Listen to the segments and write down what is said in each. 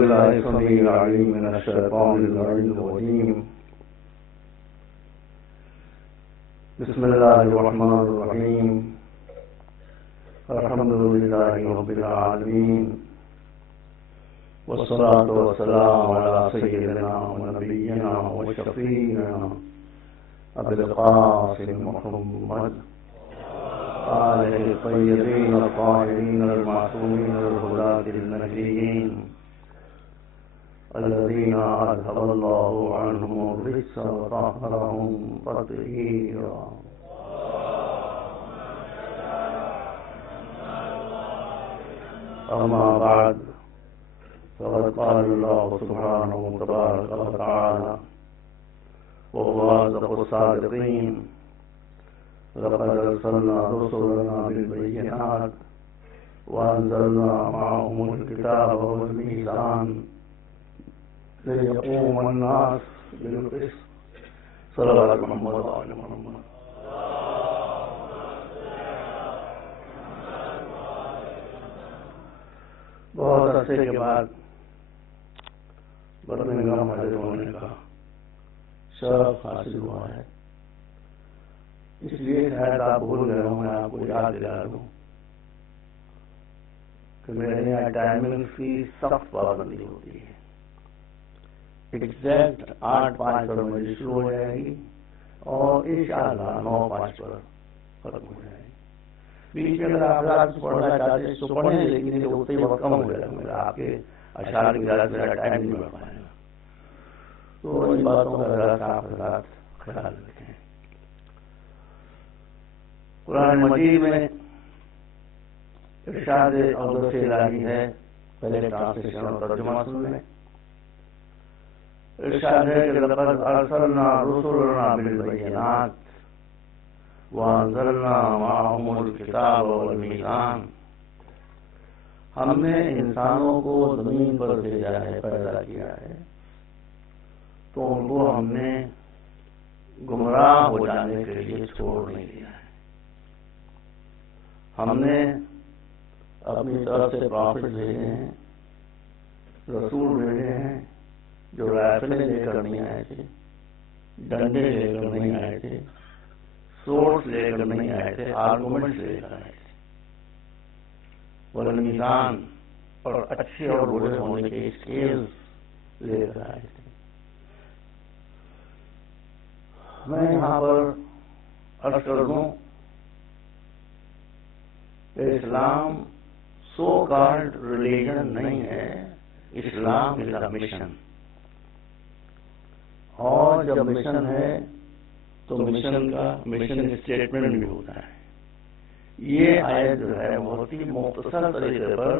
الله السميع العليم من الشيطان اللعين الرجيم. بسم الله الرحمن الرحيم. الحمد لله رب العالمين، والصلاة والسلام على سيدنا ونبينا وشفيعنا أبي القاسم محمد آله الطيبين الطاهرين المعصومين الهداة المهديين الذين أذهب الله عنهم الرجس وطهرهم تطهيرا. أما بعد، فقد قال الله سبحانه وتبارك وتعالى وهو أصدق الصادقين: لقد أرسلنا رسلنا بالبينات وأنزلنا معهم الكتاب والميزان ليقوم الناس بالقسط. صلوات محمد وآل محمد. بہت عرصے کے بعد برمنگھم حاضر ہونے کا شرف حاصل ہوا ہے، اس لیے شاید آپ بھول گئے ہوں، میں آپ کو یاد دلا دوں کہ میرے یہاں ٹائمنگ کی سخت پابندی ہوتی ہے. ایگزیکٹ 8:05 پر مجھے شروع ہو جائے گی اور انشاءاللہ 9:05 پر ختم ہو جائے گی. بیچ میں اگر آپ رات کو پڑھنا چاہتے ہیں تو پڑھیں، لیکن یہ اتنے وقت کم ہو جائے گا میرا، آپ کے اشعار کی وجہ سے میرا ٹائم نہیں بڑھ پائے گا. تو ان باتوں کا ذرا آپ حضرات خیال رکھیں. قرآن مجید میں ارشاد اقدس الہی ہے، پہلے ٹرانسلیشن اور ترجمہ سن لیں. ارشاد ہے کہ لقد ارسلنا رسلنا بالبینات وانزلنا معهم الکتاب والمیزان. ہم نے انسانوں کو زمین پر بھیجا ہے، پیدا کیا ہے، تو ان کو ہم نے گمراہ ہو جانے کے لیے چھوڑ نہیں دیا ہے. ہم نے اپنی طرف سے پروفٹ بھیجے ہیں، رسول بھیجے ہیں جو رائفلیں لے کر نہیں آئے تھے، ڈنڈے لے کر نہیں آئے تھے، سورڈ لے کر نہیں آئے تھے، آرگومنٹ لے کر آئے تھے، والمیزان اور اچھے اور برے ہونے کے اسکیل لے کر آئے تھے. میں یہاں پر عرض کر دوں کہ اسلام سو کالڈ ریلیجن نہیں ہے، اسلام از اے مشن. اور جب مشن ہے تو مشن کا مشن اسٹیٹمنٹ بھی ہوتا ہے. یہ آیت جو ہے بہت ہی مختصر طریقے پر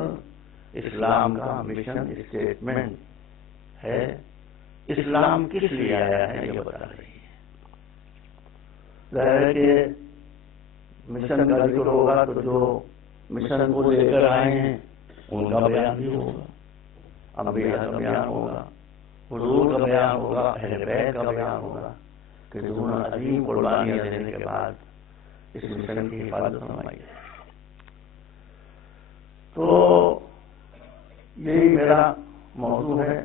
اسلام کا مشن اسٹیٹمنٹ ہے. اسلام کس لیے آیا ہے یہ بتا رہی ہے. ظاہر ہے کہ مشن کا ذکر ہوگا تو جو مشن کو لے کر آئے ہیں ان کا بیان بھی ہوگا، انبیاء کا بیان ہوگا، حضور کا بیان ہوگا، اہل بیت کا بیان ہوگا کہ جنہوں نے عظیم قربانیاں دینے کے بعد اس مشن کی حفاظت فرمائی ہے. تو یہی میرا موضوع ہے،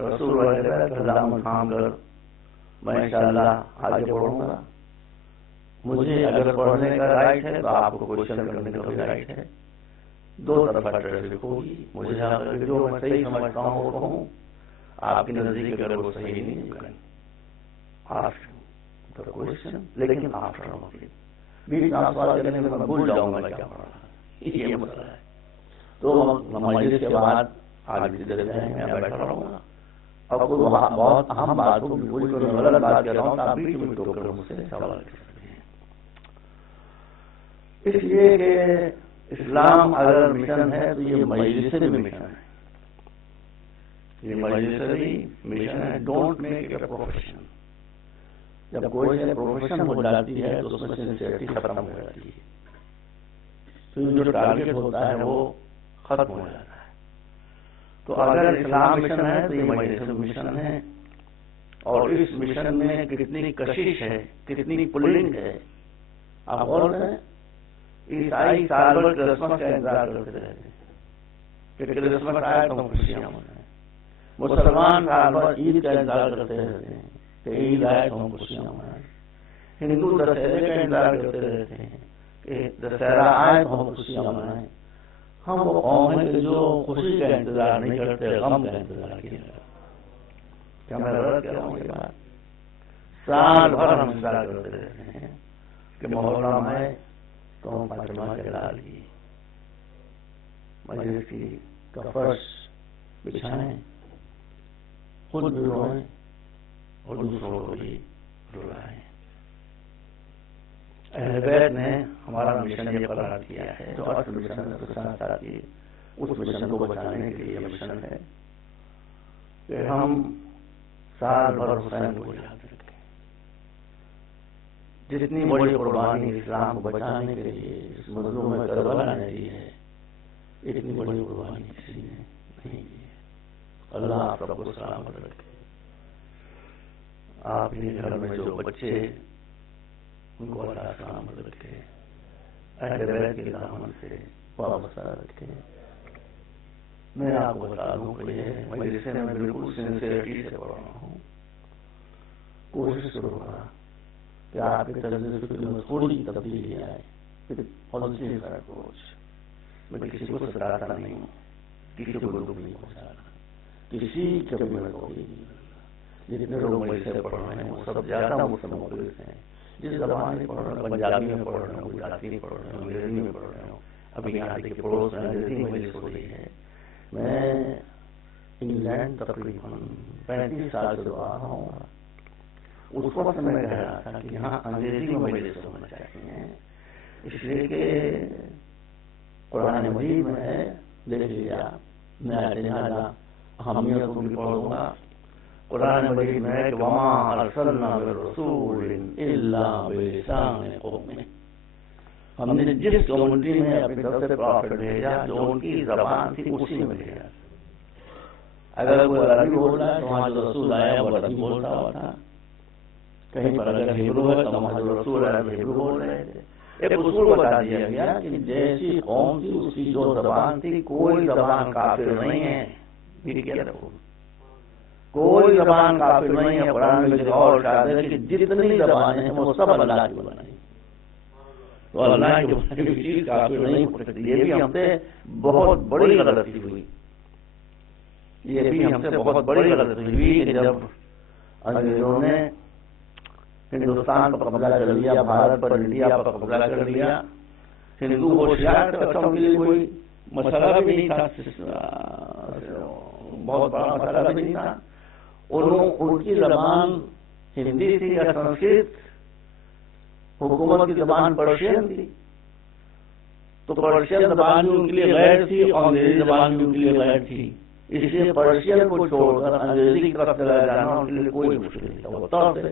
رسول وغیرہ کا دامن تھام کر میں انشاءاللہ آگے بڑھوں گا. مجھے اگر پڑھنے کا رائٹ ہے تو آپ کو کوشچن کرنے کا بھی رائٹ ہے. دو طرفہ ٹریفک ہوگی. مجھے اگر جو میں صحیح سمجھتا ہوں وہ کہوں، آپ کی نزدیک اگر وہ صحیح نہیں ہے آسک دا کوشچن، لیکن آفٹر بیچ میں آپ سوال کرنے میں میں بھول جاؤں گا کیا پڑھ رہا. یہ مسئلہ ہے. تو مجلس کے بعد آگے چلے جائیں گے، میں بیٹھا رہوں گا. اور کوئی بہت اہم بات ہو، کوئی غلط بات کر رہا ہوں تو آپ بیچ میں ٹوک کر مجھ سے سوال کر سکتے ہیں. اس لیے کہ اسلام اگر مشن ہے تو یہ مجلس میں مشن ہے، یہ مجلس مشن ہے. Don't make it a profession. جب کوئی پروفیشن ہو جاتی ہے تو اس میں سنسیئرٹی ختم ہو جاتی ہے، تو جو ٹارگیٹ ہوتا ہے وہ ختم ہو جاتا ہے. تو اگر اسلام مشن ہے تو یہ مجلس مشن ہے. اور اس مشن میں کتنی کشش ہے، کتنی پلنگ ہے. آپ غور کریں، عیسائی سال بھر کرسمس کا انتظار کرتے رہتے ہیں کہ کرسمس آئے تو ہم خوشیاں منائیں، مسلمان سال بھر عید کا انتظار کرتے رہتے ہیں کہ عید آئے تو ہم خوشیاں منائیں، ہندو دشہرے کا انتظار کرتے رہتے ہیں کہ دشہرا آئے تو ہم خوشیاں منائیں۔ ہم وہ قوم ہیں کہ جو خوشی کا انتظار نہیں کرتے، غم کا انتظار کیا کرتے۔ کیا میں غلط کہہ رہا ہوں یہ بات؟ سال بھر ہم انتظار کرتے رہتے ہیں کہ محرم آئے تو ہم فاطمہ کے لال کی مجلس کی کا فرش بچھائیں، خود بھی روئیں اور دوسروں کو بھی رلائیں۔ اہل بیت نے ہمارا مشن یہ قرار کیا ہے، جو اصل مشن ہے اس کے ساتھ ساتھ اس مشن کو بچانے کے لیے مشن ہے کہ ہم سال بھر حسین کو یاد رکھیں۔ جتنی بڑی قربانی اسلام کو بچانے کے لیے اس مظلوم کربلا نے دی ہے، اتنی بڑی قربانی کسی نے نہیں دی ہے۔ اللہ آپ سب کو سلامت رکھے۔ آپ ہی گھر میں جو بچے ان کو اللہ سلامت رکھے، اہل بیت کے دامن سے وابستہ رکھے۔ میں آپ کو بتا دوں کہ یہ مجلسے میں بالکل سنسیئرٹی سے پڑھ رہا ہوں، کوشش کروں گا کہ آپ کے طرز فکر میں تھوڑی تبدیلی آئے، پازیٹیو اپروچ۔ میں کسی کو ستاتا نہیں ہوں، کسی کو دکھ نہیں پہنچاتا، کسی کے بھی میں کوئی نہیں کرتا۔ جتنے لوگ مجلسے پڑھ رہے ہیں وہ سب زیادہ مستمقلس ہیں، جس زبان میں پڑھ رہے ہیں، پنجابی میں پڑھ رہے ہیں، گجراتی میں پڑھ رہے ہیں، انگریزی میں پڑھ رہے ہیں۔ ابھی یہاں کے پڑوس میں انگریزی مجلس ہو رہی ہے۔ میں انگلینڈ تقریباً 35 سال سے رہا ہوں، اس وقت میں کہہ رہا تھا کہ یہاں انگریزی میں مجلس ہونا چاہیے، اس لیے کہ قرآن مجید میں دیکھ لیا، میں لہٰذا اہمیت کو بھی پڑھوں گا۔ قرآن مجید میں ہے کہ وَمَا أَرْسَلْنَا مِن رَّسُولٍ إِلَّا بِلِسَانِ قَوْمِهِ، ہم نے جس کمیونٹی میں اپنی طرف سے پرافٹ بھیجا جو ان کی زبان تھی اسی میں بھیجا۔ اگر کوئی عربی بول رہا ہے تو وہاں جو رسول آیا وہ عربی بول رہا تھا، کہیں پر اگر ہیبرو ہے تو وہاں جو رسول آیا ہیبرو بول رہے تھے۔ ایک اصول بتا دیا گیا کہ جیسی قوم تھی اس کی جو زبان تھی، کوئی زبان کافر نہیں ہے، یہ کیا رکھو، کوئی زبان کافر نہیں ہے۔ قرآن میں جگہ اور اشارہ ہے کہ جتنی زبانیں ہیں وہ سب اللہ کی بنائی، تو اللہ کی بنائی ہوئی چیز کافر نہیں ہو سکتی۔ یہ بھی ہم سے بہت بڑی غلطی ہوئی، یہ بھی ہم سے بہت بڑی غلطی ہوئی کہ جب انگریزوں نے ہندوستان پر قبضہ کر لیا، بھارت پر انڈیا پر قبضہ کر لیا، ہندو ہوشیار تھے، ان کے لیے کوئی مسئلہ بھی نہیں تھا، بہت بڑا مسئلہ بھی نہیں تھا۔ ان کی زبان ہندی تھی یا سنسکرت، حکومت کی زبان پرشین تھی، تو پرشین زبان بھی ان کے لیے غیر تھی اور انگریزی زبان بھی ان کے لیے غیر تھی، اس لیے پرشین کو چھوڑ کر انگریزی کی طرف چلا جانا ان کے لیے کوئی مشکل نہیں تھا، وہ طور سے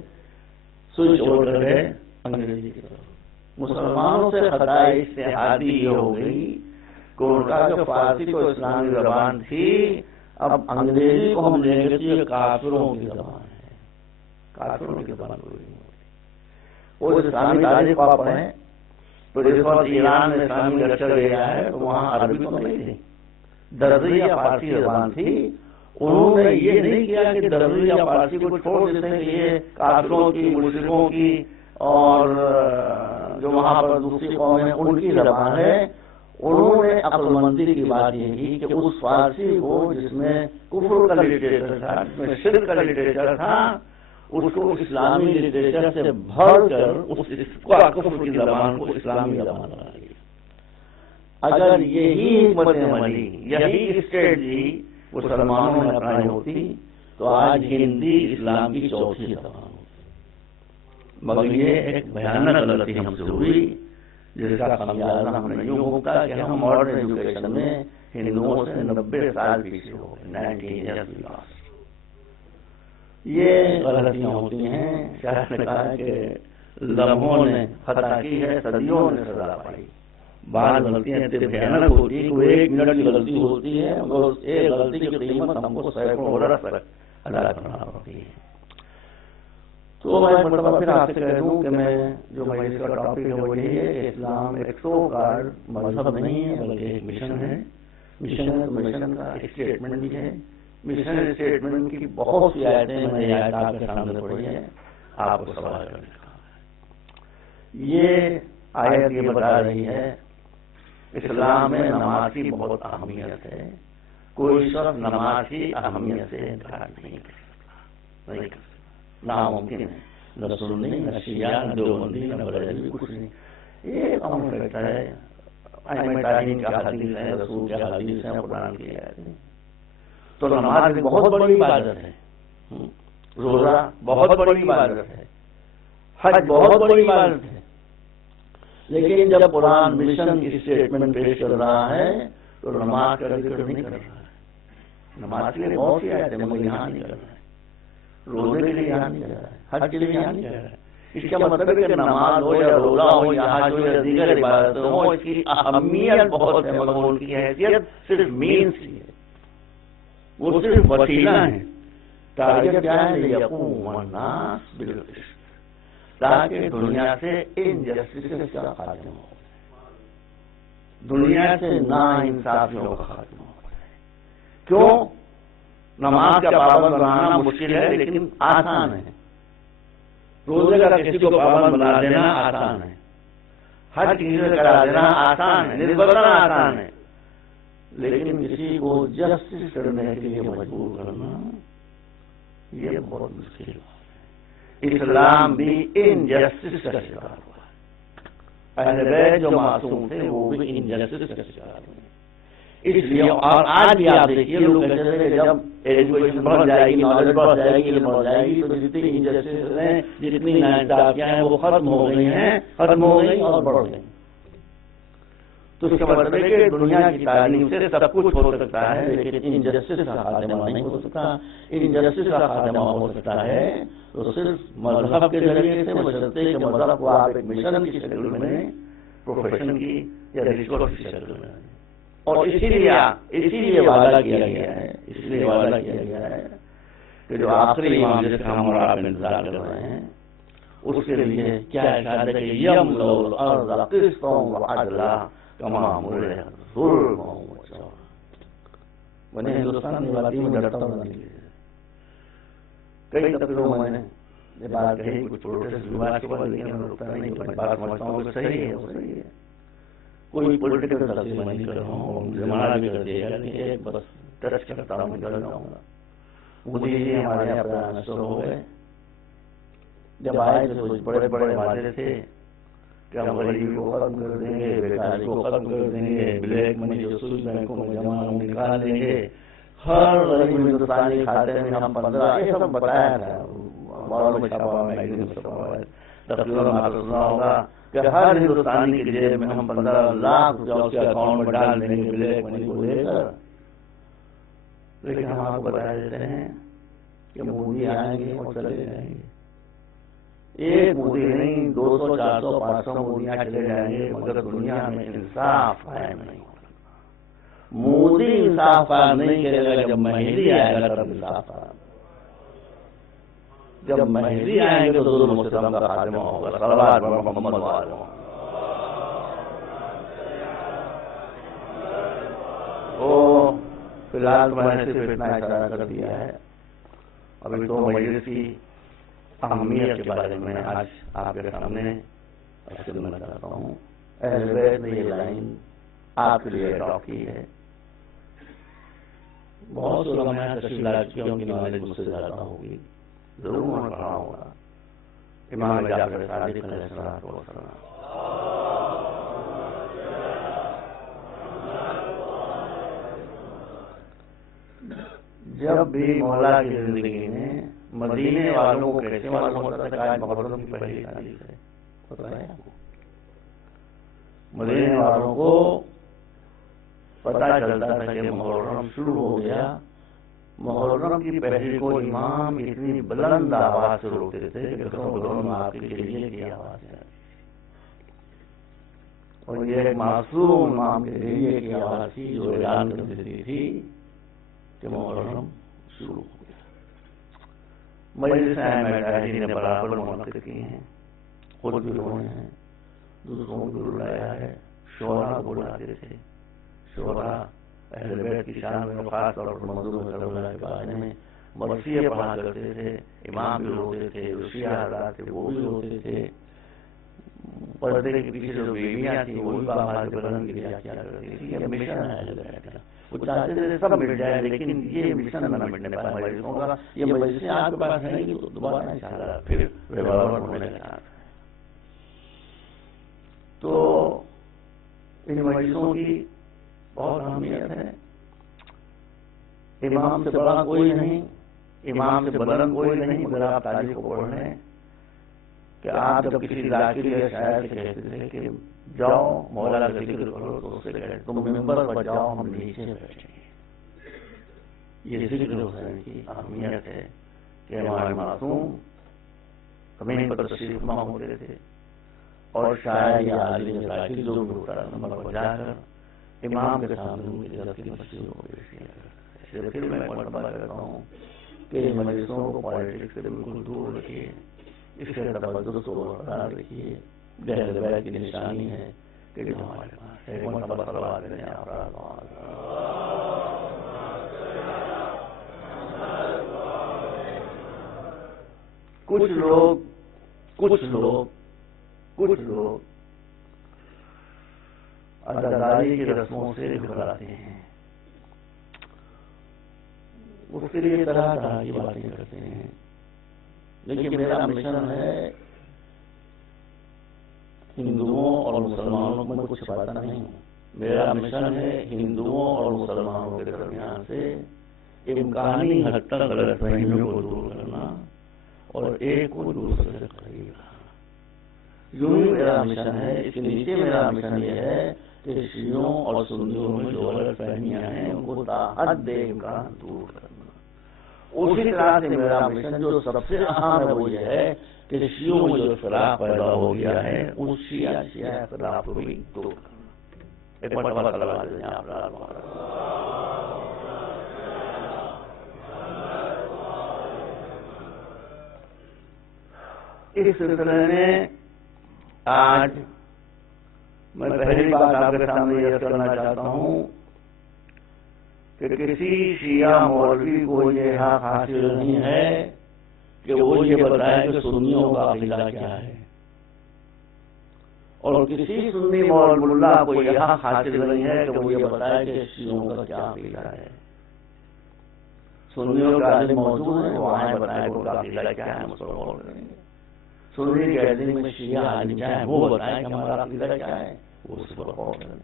سوئچ اوور کر گئے انگریزی کی طرف۔ مسلمانوں سے خطا اتحادی یہ ہو گئی کہ ان کا جو فارسی کو اسلامی زبان تھی، اب انگریزی کو ہم لیں گے تو یہ کافروں کی زبان ہے، کافروں کی زبان کوئی نہیں ہوتی۔ وہ اسلامی تاریخ کو آپ پڑھیں تو جس وقت ایران میں اسلامی لشکر گیا ہے تو وہاں عربی تو نہیں تھی، درزی یا فارسی زبان تھی۔ انہوں نے یہ نہیں کیا کہ درزی یا فارسی کو چھوڑ دیتے ہیں کہ یہ کافروں کی، مشرکوں کی اور جو وہاں پر دوسری قومیں ہیں ان کی زبان ہے۔ انہوں نے عقل مندی کی بات یہ کی کہ اس فارسی کو جس میں کفر کا لٹریچر تھا، جس میں شرک کا لٹریچر تھا، اس کو اسلامی لٹریچر سے بھر کر اس کفر کی زبان کو اسلامی زبان بنا دیا۔ اگر یہی حکمت عملی، یہی اسٹریٹجی مسلمانوں نے اپنائی ہوتی تو آج ہندی اسلام کی چوتھی زبان ہوتی، مگر یہ ایک بھیانک غلطی ہم سے ہوئی جس کا خمیازہ ہم نے یوں ہوتا کہ ہم ماڈرن ایجوکیشن میں ہندوؤں سے 90 سال پیچھے ہو گئے، 90 ایئرز لاس۔ یہ غلطیاں ہوتی ہیں۔ شاعر نے کہا کہ لمحوں نے خطا کی ہے، صدیوں نے سزا پائی۔ بعض غلطیاں اتنی بھیانک ہوتی ہیں کہ وہ 1 منٹ کی غلطی ہوتی ہے مگر اس ایک غلطی کی قیمت ہم کو سینکڑوں برس تک ادا کرنا پڑتی ہے۔ تو میں ایک مرتبہ پھر آپ سے کہہ دوں کہ میں جو مجلس کا ٹاپک ہے وہ یہی ہے کہ اسلام ایک سو کارڈ مذہب نہیں ہے بلکہ ایک مشن ہے۔ مشن کا اسٹیٹمنٹ بھی ہے. مشن اسٹیٹمنٹ کی بہت سی آیتیں میں نے آیت آپ کے سامنے پڑھی ہے, آپ کو سوال کرنے کا. یہ آیت یہ بتا رہی ہے اسلام میں نماز کی بہت اہمیت ہے. کوئی شخص نماز کی اہمیت سے انکار نہیں کر سکتا, نہیں کر سکتا, ناممکن ہے. نہ سنی, نہ شیعہ, نہ دیوبندی, نہ بریلوی, کچھ نہیں. یہ کون کہتا ہے ائمہ تعلیم کا حدیث ہے, رسول کا حدیث ہے, قرآن کی آیت ہے. تو نماز بہت بڑی عبادت ہے, روزہ بہت بڑی عبادت ہے, حج بہت بڑی عبادت ہے. لیکن جب قرآن مشن کی اسٹیٹمنٹ پیش کر رہا ہے تو نماز کا ذکر نہیں کر رہا ہے. نماز کے لیے بہت سی آیتیں مگر یہاں نہیں کر رہا ہے, روزے کے لیے یہاں نہیں کر رہا ہے, حج کے لیے یہاں نہیں کر رہا ہے. اس کا مطلب ہے کہ نماز ہو یا روزہ ہو یا حج ہو یا دیگر عبادتیں ہوں, اس کی اہمیت بہت ہے مگر ان کی حیثیت صرف مینس کی ہے, وہ صرف وسیلہ ہیں. ٹارگٹ کیا ہے؟ لیقوم الناس بالقسط, تاکہ دنیا سے انجسٹس کا خاتمہ ہو, دنیا سے ناانصافیوں کا خاتمہ ہو جائے. کیوں؟ نماز کا پابند بنانا مشکل ہے لیکن آسان ہے. روزے کا کسی کو پابند بنا دینا آسان ہے, ہر چیز کرا دینا آسان ہے, نسبتاً آسان ہے. لیکن کسی کو جسٹس کرنے کے لیے مجبور کرنا یہ بہت مشکل ہے. اسلام بھی انجسٹس کا شکار ہوا. اہل بیت جو معصوم تھے وہ بھی انجسٹس کا شکار ہوئے. اس لیے اور آج بھی آپ دیکھیے لوگ کہتے ہیں کہ جب ایجوکیشن بڑھ جائے گی, نالج بڑھ جائے گی, علم بڑھ جائے گی, تو جتنی انجسٹس ہیں, جتنی ناانصافیاں ہیں وہ ختم ہو گئی ہیں, ختم ہو گئی اور بڑھ گئی. تو اس کا مطلب ہے کہ دنیا کی تعلیم سے سب کچھ ہو سکتا ہے لیکن انجسٹس کا خاتمہ نہیں ہو سکتا. انجسٹس کا خاتمہ ہو سکتا ہے تو صرف مذہب کے ذریعے سے, بشرطے کہ مذہب کو آپ ایک مشن کی شکل میں, پروفیشن کی یا رشوت کی شکل میں. اور اسی لیے وعدہ کیا گیا ہے, اس لیے وعدہ کیا گیا ہے کہ جو آخری امام جس کا ہم اور آپ انتظار کر رہے ہیں اس کے لیے کیا ارشاد ہے کہ یملؤ الارض قسطا وعدلا کما امر ظلم وجور. میں نے ہندوستان کی بات میں ڈرتا ہوں نہیں, کئی تقریروں میں نے یہ بات کہی, کچھ پروٹیسٹ بھی بات کے بعد, لیکن میں رکتا نہیں, تو میں بات سمجھتا ہوں کہ صحیح ہے, وہ صحیح ہے. کوئی پولیٹیکل تقسیم میں نہیں کر رہا ہوں, زمانہ بھی کر دیا گیا, ایک بس ٹچ کرتا ہوں, نکل جاؤں گا. مودی جی ہمارے یہاں پرائم منسٹر ہو گئے, جب آئے تو کچھ بڑے بڑے وعدے تھے کہ ہم غریبی کو ختم کر دیں گے, بیکاری کو ختم کر دیں گے, بلیک منی جو سود بینکوں میں جمع ہم نکال دیں گے, ہر غریب ہندوستانی کھاتے میں ہم 15, یہ سب بتایا تھا, اخباروں میں چھپا ہوا, میگزین میں چھپا ہوا ہے, تقریباً آپ کو سنا ہوگا کہ ہر ہندوستانی کی جیب میں ہم 15 لاکھ روپیہ اس کے اکاؤنٹ میں ڈال دیں گے بلیک منی کو لے کر. لیکن ہم آپ کو بتا دیتے ہیں کہ مودی آئیں گے اور چلے جائیں گے. ایک مودی نہیں, 200, 400, 500 مودیاں چلے جائیں گے, مگر دنیا میں انصاف قائم نہیں ہوگا. مودی انصاف قائم نہیں کرے گا, جب مہدی آئے گا تب انصاف قائم. جب مہدی آئیں گے تو ظلم و ستم کا خاتمہ ہوگا. صلوات محمد و آل محمد. تو فی الحال تو میں نے صرف اتنا اشارہ کر دیا ہے. ابھی تو مجلس کی اہمیت کے بارے میں آج آپ کے سامنے میں چاہتا ہوں. اہل بیت نے یہ لائن آپ کے لیے ڈرا کی ہے. بہت سے علماء تشریح لا چکے ہیں, ان کی نالج مجھ سے زیادہ ہوگی, ضرور میں پڑھا ہوگا. امام جعفر صادق علیہ السلام, جب بھی مولا کی زندگی میں مدینے والوں کو کیسے معلوم ہوتا تھا کہ آج محرم کی پہلی تاریخ ہے؟ پتہ ہے آپ کو؟ مدینے والوں کو پتہ چلتا تھا کہ محرم شروع ہو گیا. محرم کی پہلی کو امام اتنی بلند آواز سے روکتے تھے کہ گھروں میں آپ کے لیے کی آواز ہے, اور یہ ایک معصوم امام کے لیے کی آواز تھی جو اعلان کر دیتی تھی کہ محرم شروع ہو گیا. مجلس احمد نے برابر منعقد کی ہیں, خود بھی ہوئے ہیں, دوسروں کو بھی بلایا ہے, شعراء کو بلاتے تھے. شعراء اہل بیت کی شان میں خاص طور پر منظور کربلا کے بارے میں مرثیے پڑھا کرتے تھے، امام بھی ہوتے تھے، شیعہ حضرات تھے وہ بھی ہوتے تھے، پردے کے پیچھے جو بیویاں تھیں وہ بھی باہر کے بلند گریا کیا کرتی تھی. یہ مشن ہے اہل بیت کا. وہ چاہتے تھے سب مل جائے، لیکن یہ مشن نہ مٹنے پائے مجلسوں کا. یہ مجلسیں آپ کے پاس ہیں کہ دوبارہ انشاءاللہ پھر ریوائول ہونے لگا. تو ان مجلسوں کی بہت اہمیت ہے. امام سے بڑا کوئی نہیں، امام سے بلند کوئی نہیں، مگر آپ تاریخ کو پڑھ لیں کہ آپ جب کسی ذاکر یا شاعر سے کہتے تھے کہ جاؤ مولا کا ذکر کرو تو اس سے کہتے تم ممبر پر جاؤ ہم نیچے بیٹھیں گے. یہ ذکر حسین کی اہمیت ہے کہ ہمارے معصوم زمین پر تشریف فرما ہوتے تھے اور شاعر یا عالم ذاکر جو بھی ہوتا ہے ممبر پر جا کر امام کے سامنے ان کی عزت کی مشہور کو پیش کیا کرتے. پھر میں مرتبہ کرتا ہوں کہ مجلسوں کو پالیٹکس سے بالکل دور رکھیے، اس سے تبادل کو برقرار رکھیے. اہل بیت کی نشانی ہے کہ جو ہمارے پاس ہے. مرتبہ صلوات کریں افراد. کچھ لوگ عزاداری کی رسموں سے گھبراتے ہیں، اس کے لیے طرح طرح کی باتیں کرتے ہیں. لیکن میرا مشن ہے ہندوؤں اور مسلمانوں میں کچھ چھپاتا نہیں ہوں. میرا مشن ہے ہندوؤں اور مسلمانوں کے درمیان سے امکانی حد تک غلط فہمیوں کو دور کرنا اور ایک کو دوسرے سے قریب لانا. یوں ہی میرا مشن ہے. اس کے نیچے میرا مشن یہ ہے کہ شیعوں اور سنیوں میں جو غلط فہمیاں ہیں ان کو تاحد امکان دور کرنا. اسی طرح سے میرا مشن جو سب سے اہم ہے وہ یہ ہے کہ شیعوں میں جو اختلاف پیدا ہو گیا ہے اس شیعہ اختلاف کو بھی دور کرنا. ایک مرتبہ صلوات دیں آپ. اس سلسلے میں آج میں پہلی بات آپ کے سامنے یہ کرنا چاہتا ہوں کہ کسی شیعہ مولوی کو یہ حق حاصل نہیں ہے کہ وہ یہ بتائے کہ سنیوں کا عقیدہ کیا ہے، اور کسی سنی ملا کو یہ حق حاصل نہیں ہے کہ وہ یہ بتائے کہ شیعوں کا کیا عقیدہ ہے. سنیوں کا عالم موجود ہے، وہ آئیں بتائیں کہ ان کا عقیدہ کیا ہے، ہم اس پر غور کریں گے. سنی کے عالم میں شیعہ عالم کیا ہے وہ بتائیں کہ ہمارا عقیدہ کیا ہے، وہ اس پر غور کریں.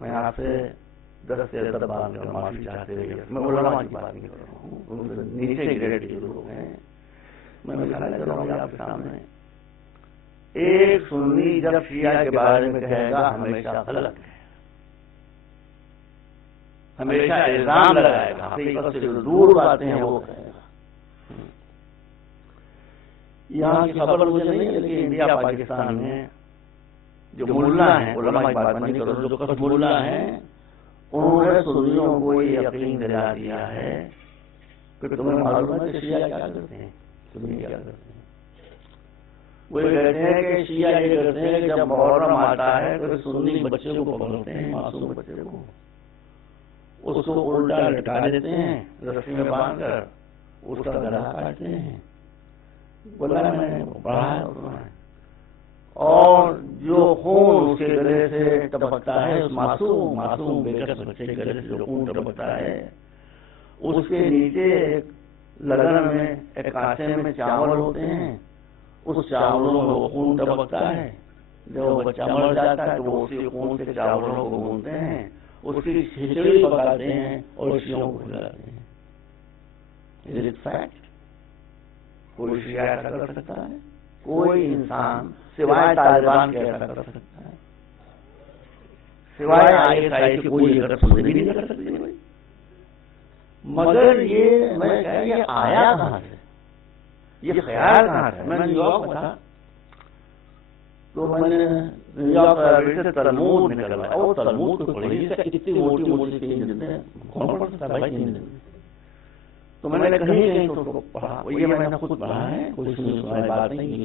میں آپ سے 10 سے 10 بار معافی چاہتے ہوئے میں علماء کی بات نہیں کر رہا ہوں، نیچے گریڈ کے لوگ ہیں. میں مثال دے رہا ہوں آپ کے سامنے. ایک سنی جب شیعہ کے بارے میں کہے گا ہمیشہ غلط ہے، ہمیشہ الزام لگائے گا، حقیقت سے دور باتیں ہیں وہ کہے گا. یہاں کی خبر مجھے نہیں ہے، لیکن انڈیا پاکستان میں جو ملا ہیں، علماء کی بات نہیں کرو، جو کچھ ملا ہیں انہوں نے سنیوں کو یہ یقین دلا دیا ہے کہ تمہیں معلوم ہے کہ شیعہ کیا کرتے ہیں. سنی کیا کرتے ہیں؟ وہ کہتے ہیں کہ شیعہ یہ کرتے ہیں کہ جب محرم آتا ہے تو سنی بچے کو پکڑتے ہیں، معصوم بچے کو، اس کو الٹا لٹکا دیتے ہیں رسی میں باندھ کر، اس کا گلا کاٹتے ہیں. بولا میں نے پڑھا ہے. اور جو خون اس کے گلے سے ٹپکتا ہے، اس معصوم بے کس بچے کے گلے سے جو خون ٹپکتا ہے، اس کے نیچے ایک لگن میں ایک کانٹے میں چاول ہوتے ہیں، اس چاولوں میں وہ خون ٹپکتا ہے. جب بچہ مر جاتا ہے تو وہ اسی خون سے چاولوں کو بھونتے ہیں، اس کی کھچڑی پکاتے ہیں اور شیعوں کو کھلاتے ہیں. Is it fact؟ کوئی شیعہ ایسا کر سکتا ہے؟ کوئی انسان سوائے طالبان کے ایسا کر سکتا ہے؟ سوائے ISI کے کوئی غلط سمجھ بھی نہیں کر سکتے. مگر یہ میں کہہ یہ آیا کہاں سے، یہ خیال کہاں سے؟ میں نیو یارک میں تھا تو میں نے نیو یارک لائبریری سے تلمود نکلوایا. اور تلمود کو پڑھی، اتنی موٹی موٹی 3 جلدیں، کون پڑھ سکتا ہے بھائی 3 جلدیں؟ تو میں نے کہیں تو اس کو پڑھا. یہ میں نے خود پڑھا ہے، کوئی سنی بات نہیں.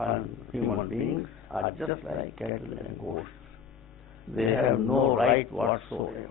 and human beings are just like cattle and goats. They have no right whatsoever.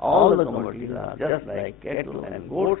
all the communities are just like cattle and goats.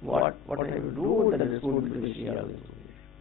What have you do with the dispute between Shia and Sunni?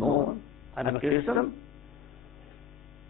No, I am a Christian।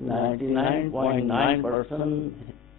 99.9%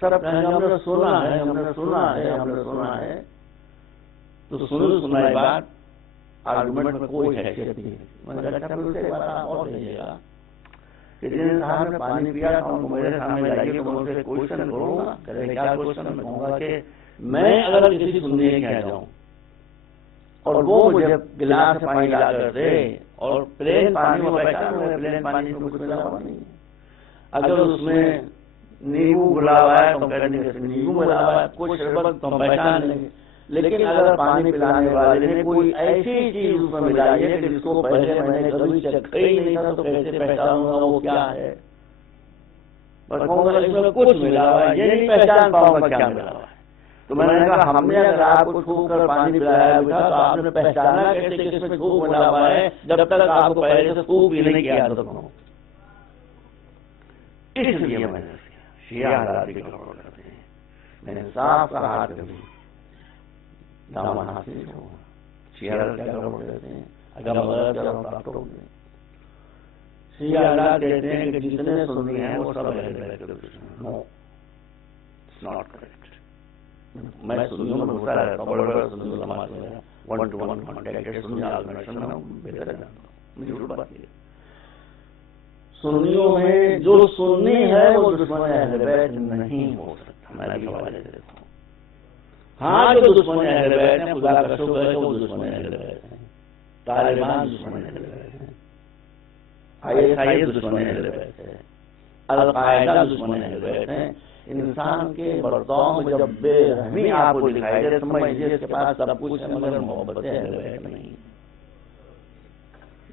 سب کہیں گے ہم نے سنا ہے، ہم نے سنا ہے، ہم نے سنا ہے. تو سنائی بات آرگومنٹ میں کوئی حیثیت نہیں ہے. میں نے کہا پھر اسے ایک بار آپ اور کہیے گا کہ جن صاحب نے پانی پیا تھا ان کو میرے سامنے لائیے تو میں اسے کوشچن کروں گا. کہ کیا کوشچن؟ میں کہوں گا کہ میں اگر کسی سننے کے یہاں جاؤں اور وہ مجھے گلاس سے پانی لا کر دے اور پلین پانی میں پہچان میں پلین پانی میں کچھ ملا ہوا نہیں، اگر اس میں نیبو گلا ہوا ہے تو کہنے کہ نیبو ملا ہوا ہے، کچھ شربت تو پہچان لیں گے. لیکن اگر پانی پلانے والے نے کوئی ایسی چیز اس میں ملائی ہے کہ جس کو پہلے میں نے کبھی چکھا ہی نہیں تھا تو کیسے پہچانوں گا وہ کیا ہے؟ بس کہوں گا اس میں کچھ ملا ہوا ہے، یہ نہیں پہچان پاؤں گا کیا ملا ہوا ہے. تو میں نے کہا ہم نے اگر آپ کو چھو کر پانی پلایا بھی تھا تو آپ نے پہچانا کیسے کہ اس میں چھو ملا ہوا ہے جب تک آپ کو پہلے سے خوب ہی نہیں کیا عادت ہو. اس لیے میں نے شیعہ حضرات کی گڑبڑ کرتے ہیں. میں نے صاف کہا کہ دامن حاصل نہیں ہوگا. شیعہ حضرات کیا گڑبڑ کرتے ہیں؟ اگر غلط کر رہا ہوں تو آپ ٹوک دیں. شیعہ حضرات کہتے ہیں کہ جتنے سنی ہیں وہ سب اہل بیت کے دشمن ہیں. نو، اٹس ناٹ کریکٹ. میں سنیوں میں گھسا رہتا ہوں، بڑے بڑے سنی علماء سے 1-to-1 کانٹیکٹ سنی آرگنیشن میں بہتر جانتا ہوں. مجھے جھوٹ بات نہیں ہے. سنیوں میں جو سنی ہے وہ دشمن اہل بیت نہیں ہو سکتا. میں ابھی حوالے دے دیتا ہوں. ہاں جو دشمن اہل بیت ہیں خدا کا شکر ہے کہ وہ دشمن اہل بیت ہیں. طالبان دشمن اہل بیت ہیں، ISIS دشمن اہل بیت ہے، القاعدہ دشمن اہل بیت ہیں. انسان کے برتاؤ میں جب بے رحمی آپ کو دکھائی دے سمجھیے اس کے پاس سب کچھ ہے مگر محبت اہل بیت نہیں.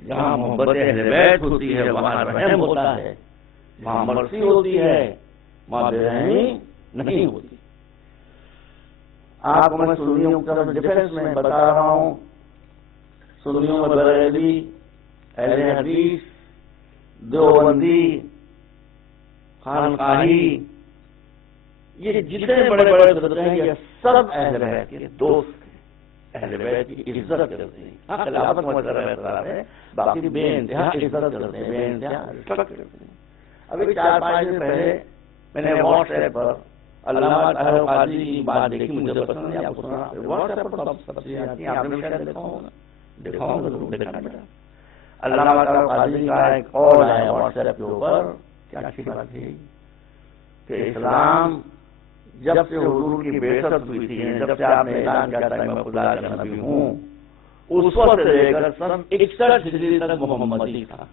جہاں محبت اہل بیت ہوتی ہے وہاں رحم ہوتا ہے، وہاں مرسی ہوتی ہے، وہاں بے رحمی نہیں ہوتی. آپ کو میں سنیوں کی طرف ڈیفینس میں بتا رہا ہوں. سنیوں میں بریلوی، اہل حدیث، دیوبندی، خانقاہی، یہ جتنے بڑے بڑے فرقے ہیں یہ سب اہل بیت کے دوست ہیں، اہل بیت کی عزت کرتے ہیں. ہاں خلافت مسئلہ ہے، باقی بے انتہا عزت کرتے ہیں، بے انتہا رسپیکٹ کرتے ہیں. ابھی 4-5 دن پہلے میں نے واٹس ایپ پر علامہ طاہر قادری کی بات دیکھی، مجھے پسند نہیں. آپ کو سنا واٹس ایپ پر سب چیزیں آتی ہیں، آپ نے بھی شاید دیکھا ہوگا. دیکھا ہوگا ضرور، دیکھنا بیٹا. علامہ طاہر قادری کا ایک قول ہے واٹس ایپ کے اوپر، کیا اچھی بات ہے کہ اسلام جب سے حضور کی بعثت ہوئی تھی، جب سے آپ نے اعلان کیا تھا میں خدا کا نبی ہوں، اس وقت سے لے کر سن 61 ہجری تک محمدی تھا.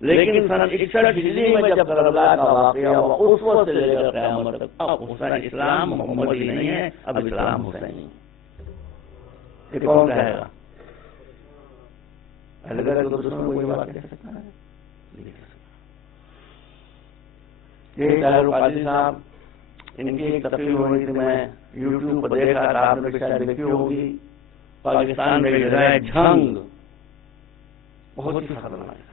لیکن سن 61 ہجری میں جب کربلا کا واقعہ ہوا اس وقت سے لے کر قیامت تک اب حسین اسلام محمدی نہیں ہے، اب اسلام حسینی. یہ کون کہے گا؟ اہل بیت کے دشمن کوئی بات کہہ سکتا ہے؟ نہیں کہہ سکتا. یہ طاہر قادری صاحب، ان کی ایک تقریر ہو رہی تھی، میں یوٹیوب پر دیکھ رہا تھا، آپ نے شاید دیکھی ہوگی. پاکستان میں جو ہے جھنگ بہت ہی خطرناک ہے.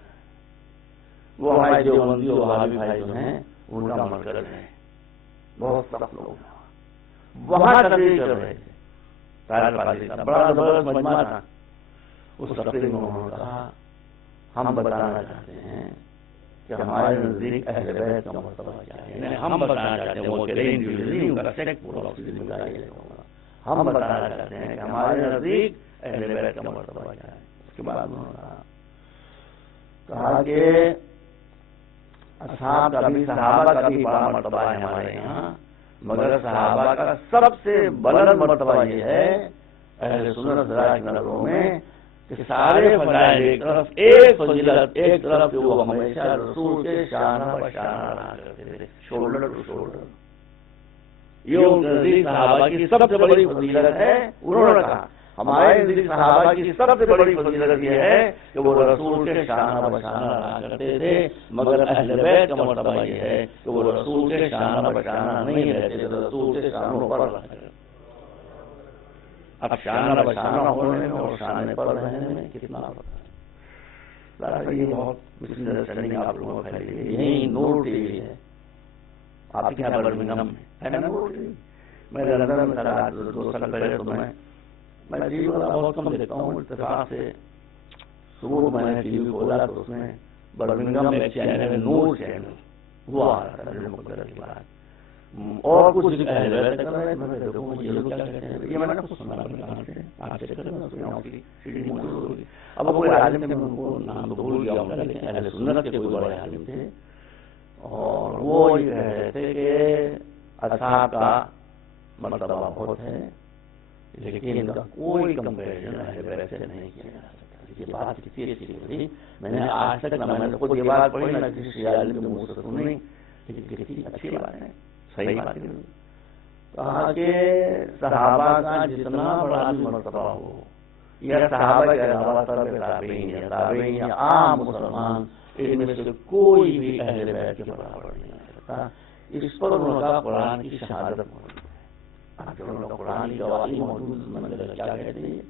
وہ ہمارے دیوبندی اور وہابی بھائی جو ہیں ان کا مرکز ہے، بہت سخت لوگ ہیں. وہاں تقریر کر رہے تھے طاہر قادری صاحب، بڑا زبردست مجمع تھا. اس تقریر میں انہوں نے کہا ہم بتانا چاہتے ہیں کہ ہمارے نزدیک اہل بیت کا مرتبہ کیا ہے. یعنی ہم بتانا چاہتے ہیں، وہ اکیلے انڈیویجولی نہیں، ان کا سیکٹ پورا اس کی ذمہ داری ہے. ہم بتانا چاہتے ہیں کہ ہمارے نزدیک اہل بیت کا مرتبہ کیا ہے. اس کے بعد انہوں نے کہا کہ اصحاب کا بھی، صحابہ کا بھی بڑا مرتبہ ہے ہمارے یہاں، مگر صحابہ کا سب سے بلند مرتبہ یہ ہے اہل سنت ذرا کی نظروں میں کہ سارے فضائل ایک طرف، ایک فضیلت ایک طرف، وہ ہمیشہ رسول کے شانہ بشانہ رہا کرتے تھے، شولڈر ٹو شولڈر. یہ ان کے نزدیک صحابہ کی سب سے بڑی فضیلت ہے. انہوں نے کہا ہمارے نزدیک صحابہ کی سب سے بڑی فضیلت یہ ہے کہ وہ رسول کے شانہ بشانہ رہا کرتے تھے، مگر اہل بیت کا مرتبہ یہ ہے کہ وہ رسول کے شانہ بشانہ نہیں رہتے تھے، رسول کے شانوں پر رہا کرتے. اب شانہ بشانہ ہونے میں اور شانے پر رہنے میں کتنا فرق ہے. یہ بہت مس انڈرسٹینڈنگ آپ لوگوں کو پھیلی ہے. یہی نور ٹی وی ہے، آپ کے یہاں برمنگھم میں ہے نا نور ٹی وی. میں لندن میں تھا 2 سال پہلے، تو میں ٹی وی والا بہت کم دیکھتا ہوں. اتفاق سے صبح میں نے ٹی وی کھولا تو اس میں برمنگھم میں ایک چینل ہے نور چینل، وہ آ رہا تھا مقدر کی بات. اور کچھ اہل بیت کر رہے ہیں، میں دیکھوں یہ لوگ کیا کہتے ہیں، یہ میں نے کچھ سنا کہاں سے آپ سے کر رہا ہوں. اب کوئی عالم نے ان کو نام تو بھول گیا ہوگا، لیکن اہل سنت کے کوئی بڑے عالم تھے اور وہ یہ کہہ رہے تھے کہ اصحاب کا مرتبہ بہت ہے لیکن ان کا کوئی کمپیریزن اہل بیت سے نہیں کیا جا سکتا. یہ بات کتنی اچھی ہوئی، میں نے آج تک نہ میں نے خود یہ بات پڑھی نہ کسی عالم کے منہ سے سنی، لیکن کتنی اچھی بات ہے، صحیح بات ہے. کہا کہ صحابہ کا جتنا بڑا بھی مرتبہ ہو یا صحابہ کے علاوہ تابعین یا عام مسلمان، ان میں سے کوئی بھی اہل بیت کے برابر نہیں آ سکتا. اس پر انہوں کا قرآن کی شہادت موجود ہے. آپ انہوں کا قرآن کی گواہی موجود ہے. کیا کہتے ہیں؟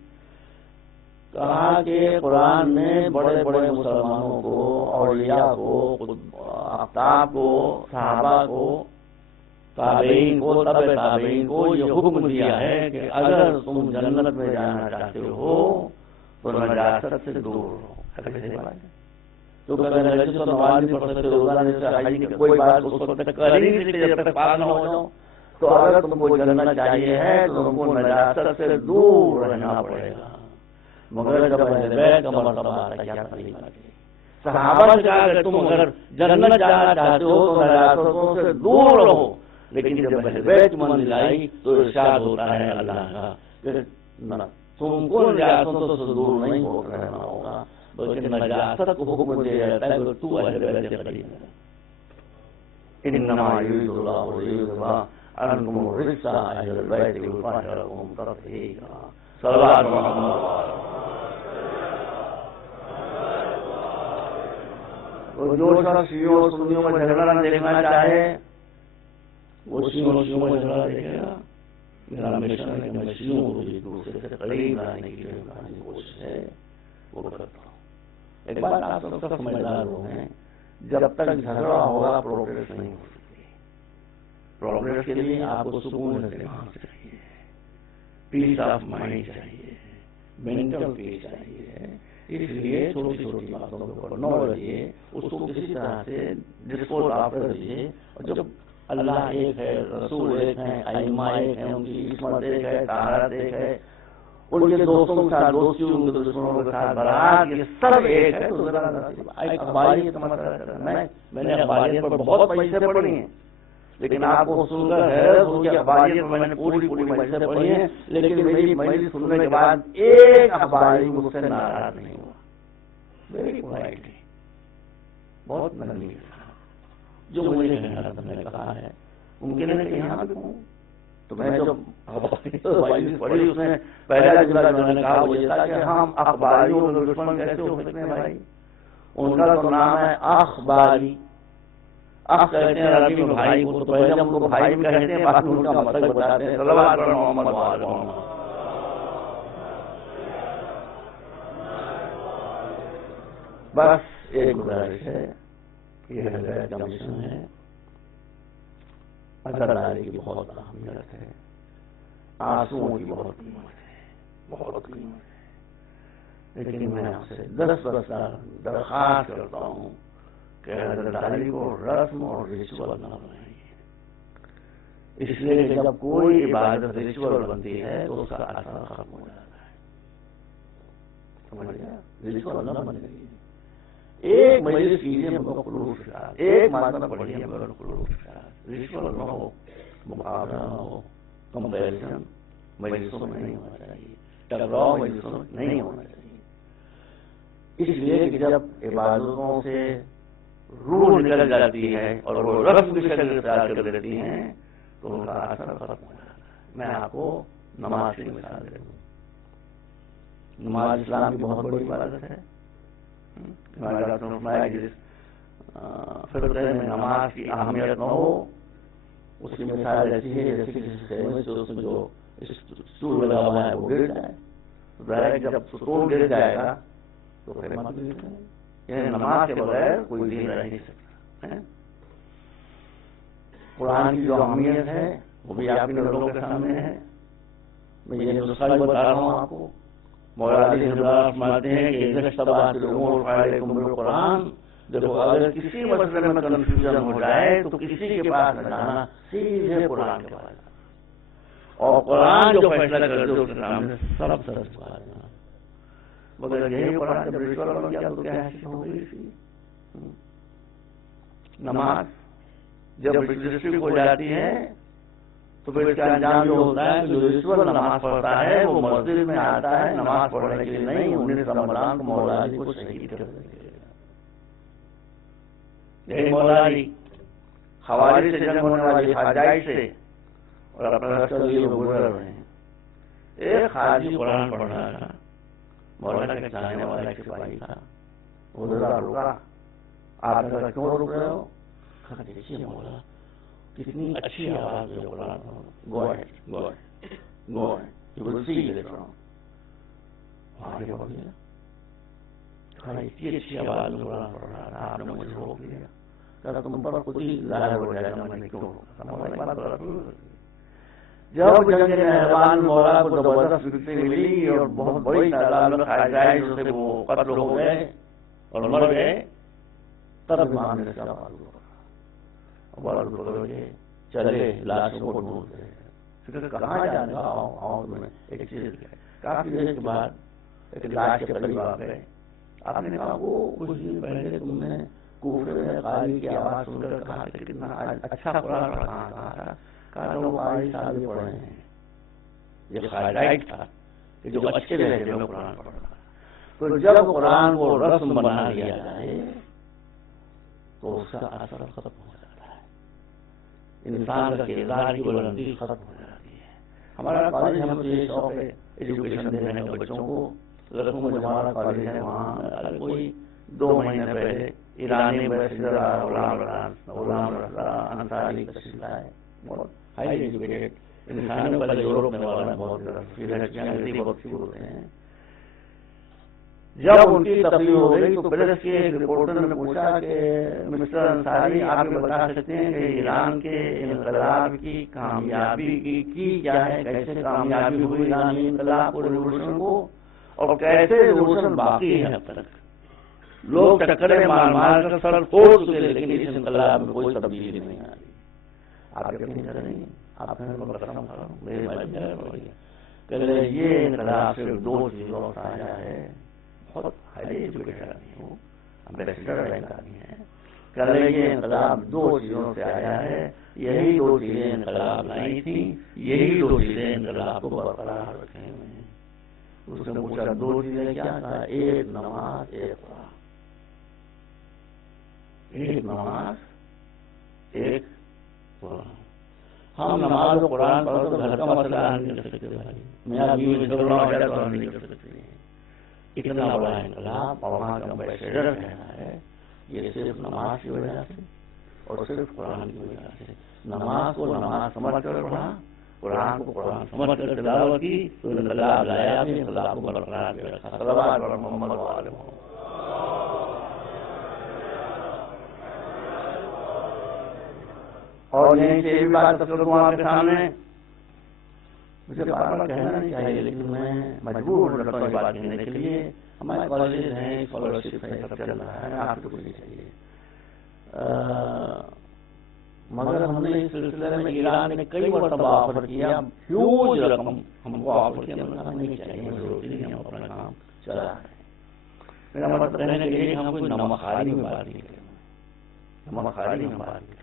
کہا کہ قرآن نے بڑے بڑے مسلمانوں کو، اولیاء کو، اقطاب کو، صحابہ کو، تابعین کو، تبع تابعین کو یہ حکم دیا ہے کہ اگر تم جنت میں جانا چاہتے ہو تو نجاست سے دور رہو. تو کہنے لگے تو نماز نہیں پڑھ سکتے، روزہ نہیں چاہیے، کوئی بات اس وقت تک کر ہی نہیں سکتے جب تک پاک نہ ہو جاؤ. تو اگر تم کو جنت چاہیے ہے تو تم کو نجاست سے دور رہنا پڑے گا. مگر جب اہل بیت کا مرتبہ آتا ہے کیا نہیں پاتے. صحابہ سے کہا کہ تم اگر جنت جانا چاہتے ہو تو نجاستوں سے دور رہو، لیکن جب اہل بیت منزل آئی تو ارشاد ہوتا ہے اللہ کا کہ تم کو نجاستوں سے دور نہیں ہو رہنا ہوگا، بلکہ نجاست کو حکم دیا جاتا ہے کہ تو اہل بیت سے قریب ہے. انما یرید اللہ لیذھب عنکم الرجس اہل البیت ویطہرکم تطہیرا. صلوات محمد. جو شخص شیعوں اور سنیوں میں جھگڑا نہ دیکھنا چاہے وہ شیعوں میں جھگڑا دیکھے گا. میرا مشن ہے کہ میں شیعوں کو بھی دوسرے سے قریب لانے کی کوشش ہے وہ کرتا ہوں. ایک بات آپ سب سمجھدار ہو ہیں، جب تک جھگڑا ہوگا پروگریس نہیں ہو سکتی. پروگریس کے لیے آپ کو سکون دماغ چاہیے، پیس آف مائنڈ چاہیے، مینٹل پیس چاہیے. اس لیے چھوٹی چھوٹی باتوں کے اوپر نہ رہیے، اس کو کسی طرح سے ڈسپوز آپ کر دیجیے. اور جب اللہ ایک ہے، رسول ایک ہیں، ائمہ ایک ہیں، ان کی عصمت ایک ہے، طہارت ایک ہے، ان کے دوستوں کے ساتھ دوستی، ان کے دشمنوں کے ساتھ برات، یہ سب ایک ہے. تو ذرا اخباریت میں نے اخباریت پر بہت مجلسیں پڑھی ہیں، لیکن آپ کو سن کر حیرت ہوگی کہ اخباریت میں نے پوری مجلسیں پڑھی ہیں، لیکن میری مجلس سننے کے بعد ایک اخباری مجھ سے ناراض نہیں ہوا. ویری پولائٹلی، بہت نرمی کے ساتھ جو مجھے کہنا تھا میں نے کہا ہے. ممکن ہے کہ یہاں پہ کہوں تو میں جو مجلس پڑھی اس میں پہلا جملہ جو میں نے کہا وہ یہ تھا کہ ہم اخباریوں کے دشمن کیسے ہو سکتے ہیں بھائی. ان کا تو نام ہے اخباری. آپ کہتے ہیں عربی میں بھائی کو، تو پہلے ہم کو بھائی بھی کہتے ہیں، بعد میں ان کا مطلب بتاتے ہیں. صلوات علی محمد و آل محمد. بس ایک گزارش ہے، یہ اہل بیت کا مشن ہے، عزاداری کی بہت اہمیت ہے، آنسوؤں کی بہت قیمت ہے، بہت قیمت ہے. لیکن میں آپ سے 10 درخواست کرتا ہوں کہ عزاداری کو رسم اور ریچول نہ بنائیے. اس لیے کہ جب کوئی عبادت ریچول بنتی ہے تو اس کا اثر ختم ہو جاتا ہے. سمجھ گیا؟ ریچول نہ بنے گی. ایک مجلس کیجیے مگر خلوص کے ساتھ، ایک ماتم پڑھیے مگر خلوص کے ساتھ. ریچول نہ ہو، مقابلہ نہ ہو، کمپیریزن مجلسوں میں نہیں ہونا چاہیے، ٹکراؤ مجلسوں میں نہیں ہونا چاہیے. اس لیے کہ جب عبادتوں سے روح نکل جاتی ہے اور وہ رسم کی شکل اختیار کر لیتی ہیں تو ان کا اثر ختم ہو جاتا ہے. میں آپ کو نماز کی مثال دے دوں. نماز اسلام کی بہت بڑی عبادت ہے. فرقے میں نماز کی اہمیت نہ ہو، اس کی مثال ایسی ہے جیسے کہ اس میں جو ستون لگا ہوا ہے وہ گر جائے. ظاہر ہے کہ جب ستون گر جائے گا تو خیمہ بھی گر جائے گا. یعنی نماز کے بغیر کوئی دین رہ نہیں سکتا. قرآن کی جو اہمیت ہے وہ بھی آپ کے نظروں کے سامنے ہے. میں یہ نسخہ بھی بتا رہا ہوں آپ کو. مولا علی رضی اللہ عنہ فرماتے ہیں کہ اذا اشتبہت الامور فعلیکم بالقرآن دیکھو اگر کسی مسئلے میں کنفیوژن ہو جائے تو کسی کے پاس نہ جانا، سیدھے قرآن کے پاس جانا، اور قرآن جو فیصلہ کر دے اس کے سامنے سب سر جھکا دینا۔ مگر یہی قرآن جب رشوت بن گیا تو کیا حیثیت ہو گئی تھی؟ نماز جب رجسٹری ہو جاتی ہے تو پھر اس کا انجام جو ہوتا ہے، جو رشوت نماز پڑھتا ہے وہ مسجد میں آتا ہے نماز پڑھنے کے لیے نہیں، 19 رمضان کو مولا علی کو شہید کر دیں گے۔ یہی مولا علی خوارج سے جنگ ہونے والی خواجائی سے اور اپنا رسول لیے گزر رہے ہیں، ایک خارجی قرآن پڑھ رہا تھا، مولانا کے جانے والا ایک سپاہی تھا، وہ ذرا رکا، آپ ذرا کیوں رک رہے ہو؟ کہا دیکھیے مولا کتنی اچھی آواز ہے قرآن، go ahead go ahead go ahead you will see later on. آگے بڑھ گیا، کہا اتنی اچھی آواز میں قرآن پڑھ رہا تھا، آپ نے مجھے روک لیا، کہا تم پر خود ہی ظاہر ہو جائے گا میں نے کیوں روکا؟ مولا کی بات غلط ہوئی۔ جب جنگ نہروان مولا کو زبردست وکٹری ملی اور بہت بڑی تعداد میں خارجائی سے وہ قتل ہو گئے اور مر گئے، تب امام نے سوال ہوا، چلے لاشوں کو ڈھونڈ رہے ہیں، کہاں جانے کا؟ آؤ تمہیں ایک چیز دکھائے۔ کافی دیر کے بعد ایک لاش کے قریب آ گئے، آپ نے کہا وہ کچھ دن پہلے تم نے کوفے میں قاری کی آواز سن کر کہا کہ کتنا اچھا قرآن پڑھا تھا، کہا وہ قاری صاحب بھی پڑھ رہے ہیں، یہ خواجائٹ تھا کہ جو اچھے لہجے میں قرآن پڑھ رہا۔ تو جب قرآن کو رسم بنا دیا جائے تو اس کا اثر ختم ہو جاتا ہے، انسان کا کردار کی بلندی ختم ہو جاتی ہے۔ ہمارا کالج ہم کو یہ شوق ہے ایجوکیشن دینے کا بچوں کو، لکھنؤ میں ہمارا کالج ہے، وہاں کوئی 2 مہینے پہلے ایرانی ایمبیسڈر غلام رضا انصاری تشریف لائے، بہت ہائی ایجوکیٹڈ انسانوں کا یورپ میں والا بہت انگریزی بہت شروع ہوتے ہیں۔ جب ان کی تقریر ہو گئی تو پریس کے ایک رپورٹر نے پوچھا کہ مسٹر انصاری آپ یہ بتا سکتے ہیں کہ ایران کے انقلاب کی کامیابی کی کیا ہے، کیسے کامیابی ہوئی ایرانی انقلاب کو، ریولوشن کو، اور کیسے ریولوشن باقی ہے اب تک؟ لوگ ٹکرے مار مار کر سر توڑ چکے لیکن اس انقلاب میں کوئی تبدیلی نہیں آئی۔ آپ یقین کریں گے، آپ نے قسم کھا میرے بھائی کہ یہ انقلاب صرف 2 چیزوں سے آیا ہے، بہت ہائی ایجوکیٹڈ آدمی ہوں، امبیسڈر رینک آدمی ہے، کہ یہ انقلاب 2 چیزوں سے آیا ہے، یہی 2 چیزیں انقلاب لائی تھیں، یہی 2 چیزیں انقلاب کو برقرار رکھے ہوئے ہیں۔ اس نے پوچھا 2 چیزیں کیا؟ کہا ایک نماز ایک قرآن، ایک نماز ایک قرآن۔ ہم نماز و قرآن پڑھ کر گھر کا مسئلہ حل نہیں کر سکتے بھائی، میاں بیوی میں جھگڑا ہو جائے تو ہم نہیں کر سکتے۔ اتنا بڑا انقلاب اور وہاں کا امبیسڈر کہنا ہے یہ صرف نماز کی وجہ سے اور صرف قرآن کی وجہ سے۔ نماز کو نماز سمجھ کر پڑھا، قرآن کو قرآن سمجھ کر تلاوت کی تو انقلاب لایا، بھی انقلاب کو برقرار بھی رکھا۔ صلوات علی محمد و آل محمد۔ اور یہیں سے بھی بات کروں آپ کے سامنے، مجھے بار بار کہنا نہیں چاہیے لیکن میں مجبور رہتا ہوں بات کہنے کے لیے۔ ہمارے کالجز ہیں، اسکالرشپ ہے، سب چل رہا ہے، آپ کو کچھ نہیں چاہیے، مگر ہم نے اس سلسلے میں ایران نے کئی مرتبہ آفر کیا، ہیوج رقم ہم کو آفر کیا، نہیں چاہیے، ہمیں ضرورت نہیں، ہم اپنا کام چلا رہے ہیں۔ میرا مطلب کہنے کے لیے ہم کوئی نمکھاری میں بات نہیں کریں، نمکھاری میں بات نہیں کریں۔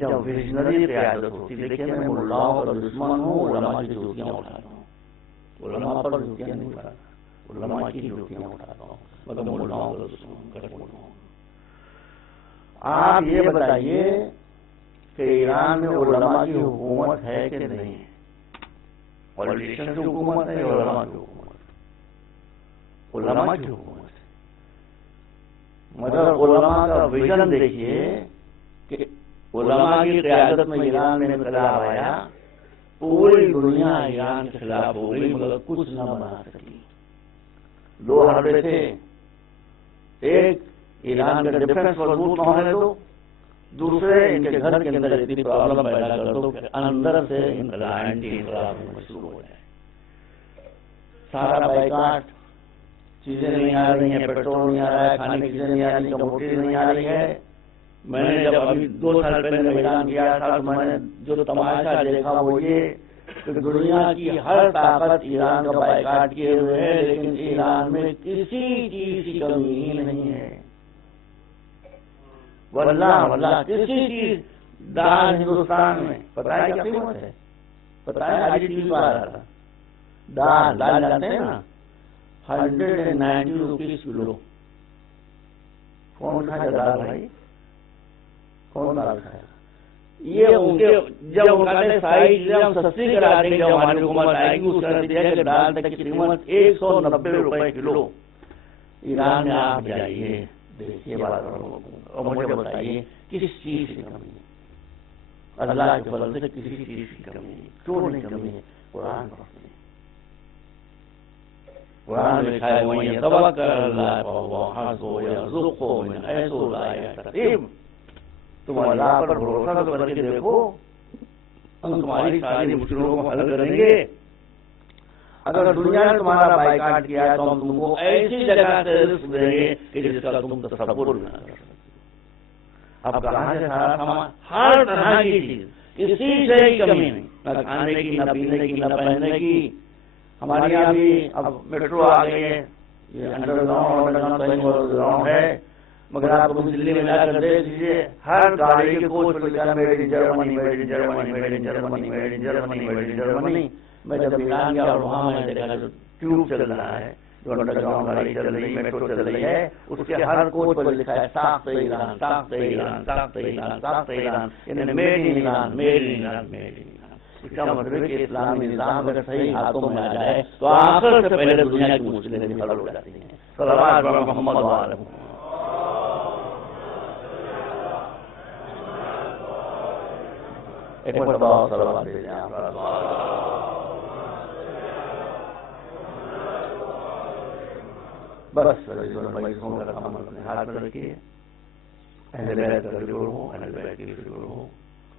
جب ویژنری قیادت ہوتی، دیکھیے میں ملاؤں کا دشمن ہوں، علماء کی جوتیاں اٹھاتا ہوں، علماء پر جوتیاں نہیں اٹھاتا، علماء کی جوتیاں اٹھاتا ہوں، مگر ملاؤں کا دشمن ہوں، کٹ ملاؤں۔ آپ یہ بتائیے کہ ایران میں علماء کی حکومت ہے کہ نہیں؟ پولیٹیشن کی حکومت ہے یا علماء کی حکومت؟ علماء کی حکومت ہے، مگر علماء کا ویژن دیکھیے کہ علماء کی قیادت میں ایران میں انقلاب آیا، پوری دنیا ایران کے خلاف ہو گئی مگر کچھ نہ بنا سکی۔ 2 حربے تھے، ایک ایران کا ڈیفنس مضبوط نہ ہونے دو، دوسرے ان کے گھر کے اندر اتنی پرابلم پیدا کر دو کہ اندر سے انقلاب ہونا شروع ہو جائے۔ سارا بائیکاٹ، چیزیں نہیں آ رہی ہیں، پیٹرول نہیں آ رہا ہے، کھانے کی چیزیں نہیں آ رہی، کموڈٹی نہیں آ رہی ہے. میں نے جب ابھی 2 سال پہلے اعلان کیا تھا تو میں نے جو تماشا دیکھا وہ یہ کہ دنیا کی ہر طاقت ایران کا بائیکاٹ کیے ہوئے ہے، لیکن ایران میں کسی چیز کی کمی ہی نہیں ہے. واللہ کسی چیز. دال ہندوستان میں پتہ ہے کیا قیمت ہے؟ پتہ ہے آج ٹی وی پر آ رہا تھا. دال جانتے ہیں نا، 190 روپیز کلو. کون کھائے گا دال بھائی؟ کون دال کھائے گا؟ یہ ان کے جب ان کا ساری چیزیں ہم سستی کرا دیں گے، جب ہماری حکومت آئے گی اس کا نتیجہ کہ دال تک کی قیمت 190 روپے کلو. ایران میں آپ جائیے دیکھیے بات، اور مجھے بتائیے کس چیز کی کمی ہے؟ اللہ کے فضل سے کسی چیز کی کمی ہے. کیوں نہیں کمی ہے؟ قرآن پڑھتے ہیں. قرآن میں لکھا ہے وَمَن يَتَوَکَّلْ عَلَى اللَّهِ فَهُوَ حَسْبُهُ وَيَرْزُقْهُ مِنْ حَيْثُ لَا يَحْتَسِبُ. تم اللہ پر بھروسہ تو کر کے دیکھو، ہم تمہاری ساری مشکلوں کو حل کریں گے. اگر دنیا نے تمہارا بائیکاٹ کیا ہے تو ہم تم کو ایسی جگہ سے رزق دیں گے کہ جس کا تم تصور نہ کر سکتے. اب کہاں سے سارا سامان، ہر طرح کی چیز، کسی شے کی کمی نہیں، نہ کھانے کی، نہ پینے کی، نہ پہننے کی. ہمارے یہاں بھی اب میٹرو آ گئی ہے، یہ انڈر گراؤنڈ ہے، مگر آپ کو دلی میں جا کر دیکھ لیجیے ہر گاڑی کے کوچ پر لکھا ہے made in Germany, made in Germany, made in Germany, made in Germany, made in Germany. میں جب ایران گیا اور وہاں میں نے دیکھا جو ٹیوب چل رہا ہے، جو انڈر گراؤنڈ گاڑی چل رہی ہے، میٹرو چل رہی ہے، اس کے ہر کوچ پر لکھا ہے ساخت ایران، ساخت ایران، ساخت ایران، ساخت ایران، یعنی made in Iran, made in Iran, made in Iran. اس کا مطلب ہے کہ اسلامی نظام اگر صحیح ہاتھوں میں آ جائے تو آخر سے پہلے دنیا کی مشکلیں بھی حل ہو جاتی ہیں. صلوات علی محمد و آلہ محمد. ایک مرتبہ صلوات دے دیں آپ. بس بھائی سن کر عمل اپنے ہاتھ میں رکھیے. اہل بیت کا ذکر ہو، اہل بیت کی ذکر ہو،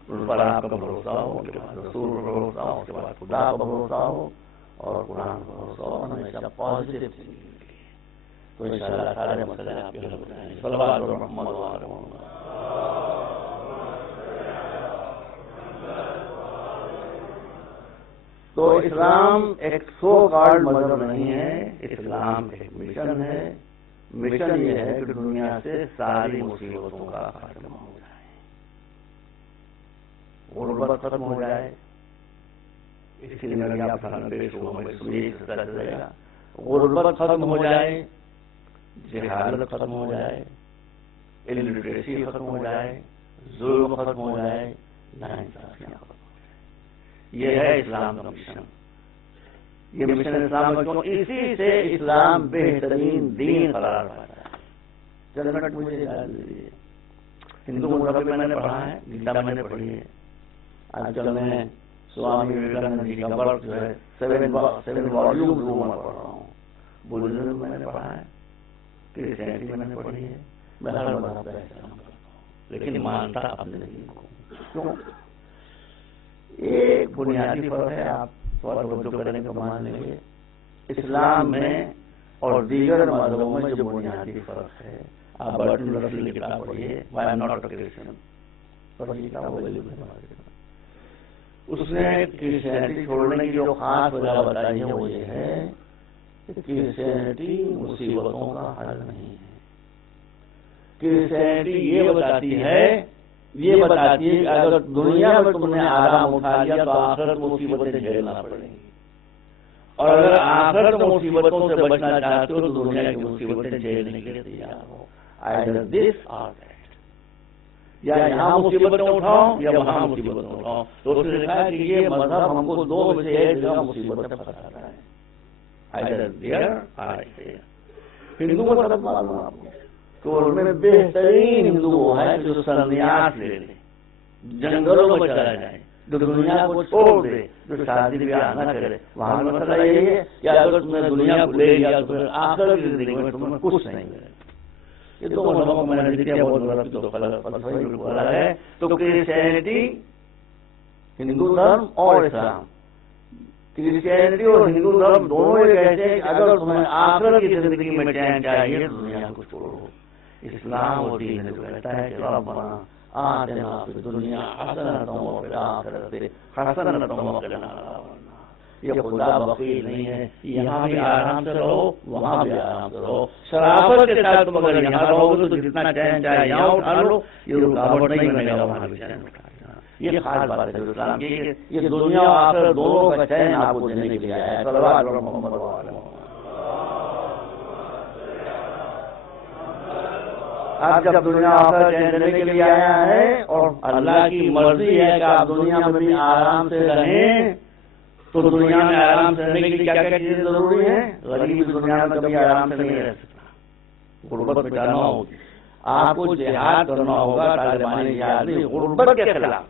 ان پر آپ کا بھروسہ ہو، ان کے بعد رسول پر بھروسہ ہو، اس کے بعد خدا پر بھروسہ ہو اور قرآن پر بھروسہ ہو، ہمیشہ پازیٹیو تھنکنگ کے لیے. تو انشاءاللہ سارے مسئلے آپ کے حل ہو جائیں گے. صلوات علی محمد و آلہ محمد. تو اسلام ایک سو کارڈ مذہب نہیں ہے، اسلام ایک مشن ہے. مشن یہ ہے کہ دنیا سے ساری مصیبتوں کا خاتمہ ہو جائے، غربت ختم ہو جائے. اس لیے میں آپ سامنے پیش ہوا، میں سوئی سے چلے گا. غربت ختم ہو جائے، جہالت ختم ہو جائے، الٹریسی ختم ہو جائے، ظلم ختم ہو جائے، ناانصافیاں ختم ہو جائے. یہ ہے اسلام کا مشن. یہ مشن اسلام کا کیوں؟ اسی سے اسلام بہترین دین قرار پاتا ہے. چند منٹ مجھے اجازت دیجیے. ہندو مذہب میں نے پڑھا ہے، گیتا میں نے پڑھی ہے. آج کل میں سوامی وویکانند جی کا ورک جو ہے 7 والیوم میں پڑھ رہا ہوں. بدھزم میں نے پڑھا ہے، کرسچینٹی میں نے پڑھی ہے. میں ہر مذہب کا احترام کرتا ہوں لیکن مانتا اپنے دین کو. کیوں؟ ایک بنیادی فرق ہے، آپ تھوڑا توجہ کرنے کا مان لیں گے. اسلام میں اور دیگر مذہبوں میں جو بنیادی فرق ہے، آپ برٹن رسل کی کتاب پڑھیے، why I'm not a Christian, اس نے کرسچینٹی چھوڑنے کی جو خاص وجہ بتائی ہے وہ یہ ہے کہ کرسچینٹی مصیبتوں کا حل نہیں ہے. کرسچینٹی یہ بتاتی ہے کہ اگر دنیا میں تم نے آرام اٹھا لیا تو آخرت مصیبتیں جھیلنا پڑیں گی، اور اگر آخرت مصیبتوں سے بچنا چاہتے ہو تو دنیا کی مصیبتیں جھیلنے کے لیے تیار ہو. either this or that. یا یہاں مصیبتیں اٹھاؤ یا وہاں مصیبتیں اٹھاؤ. تو اس نے لکھا ہے کہ یہ مذہب ہم کو 2 میں سے ایک جگہ مصیبتیں پھنساتا ہے. either there or there. ہندو مذہب معلوم آپ کو تو ان میں بہترین ہندو وہ ہے جو سنیاس لے لے، جنگلوں میں چلا جائے، جو دنیا کو چھوڑ دے، جو شادی بیاہ نہ کرے. وہاں مسئلہ یہ ہے کہ اگر تم نے دنیا کو لے لیا تو پھر آخر کی زندگی میں تمہیں کچھ نہیں ملے. یہ 2 مذہبوں کو میں نے ذکر کیا، بہت بڑا تو فلسفہ بالکل الگ ہے. تو کرسچینٹی، ہندو دھرم اور اسلام، کرسچینٹی اور ہندو دھرم دونوں یہ کہتے ہیں کہ اگر تمہیں آخرت کی زندگی میں چین چاہیے تو دنیا کو چھوڑو. اسلام اور دین جو کہتا ہے کہ ربنا آتنا فی الدنیا حسنۃ وفی الآخرۃ حسنۃ وقنا عذاب النار. یہ خدا بخیل نہیں ہے. یہاں بھی آرام سے رہو, وہاں بھی آرام سے رہو. شرافت کے ساتھ تم اگر یہاں رہو گے تو جتنا چین چاہے یہاں اٹھا لو, یہ رکاوٹ نہیں بنے گا وہاں بھی چین اٹھا لینا. یہ خاص بات ہے جو اسلام کی ہے. یہ دنیا اور آخرت دونوں کا چین آپ کو دینے کے لیے آیا ہے. صلوات علی محمد و علی محمد. اب جب دنیا آخرت چین دینے کے لیے آیا ہے اور اللہ کی مرضی ہے کہ آپ دنیا میں بھی آرام سے رہیں, تو دنیا میں آرام سے رہنے کے لیے کیا کیا چیزیں ضروری ہیں؟ غریب دنیا میں کبھی آرام سے نہیں رہ سکتا, غربت مٹانا ہوگی. آپ کو جہاد کرنا ہوگا, طالبانی جہاد نہیں, غربت کے خلاف.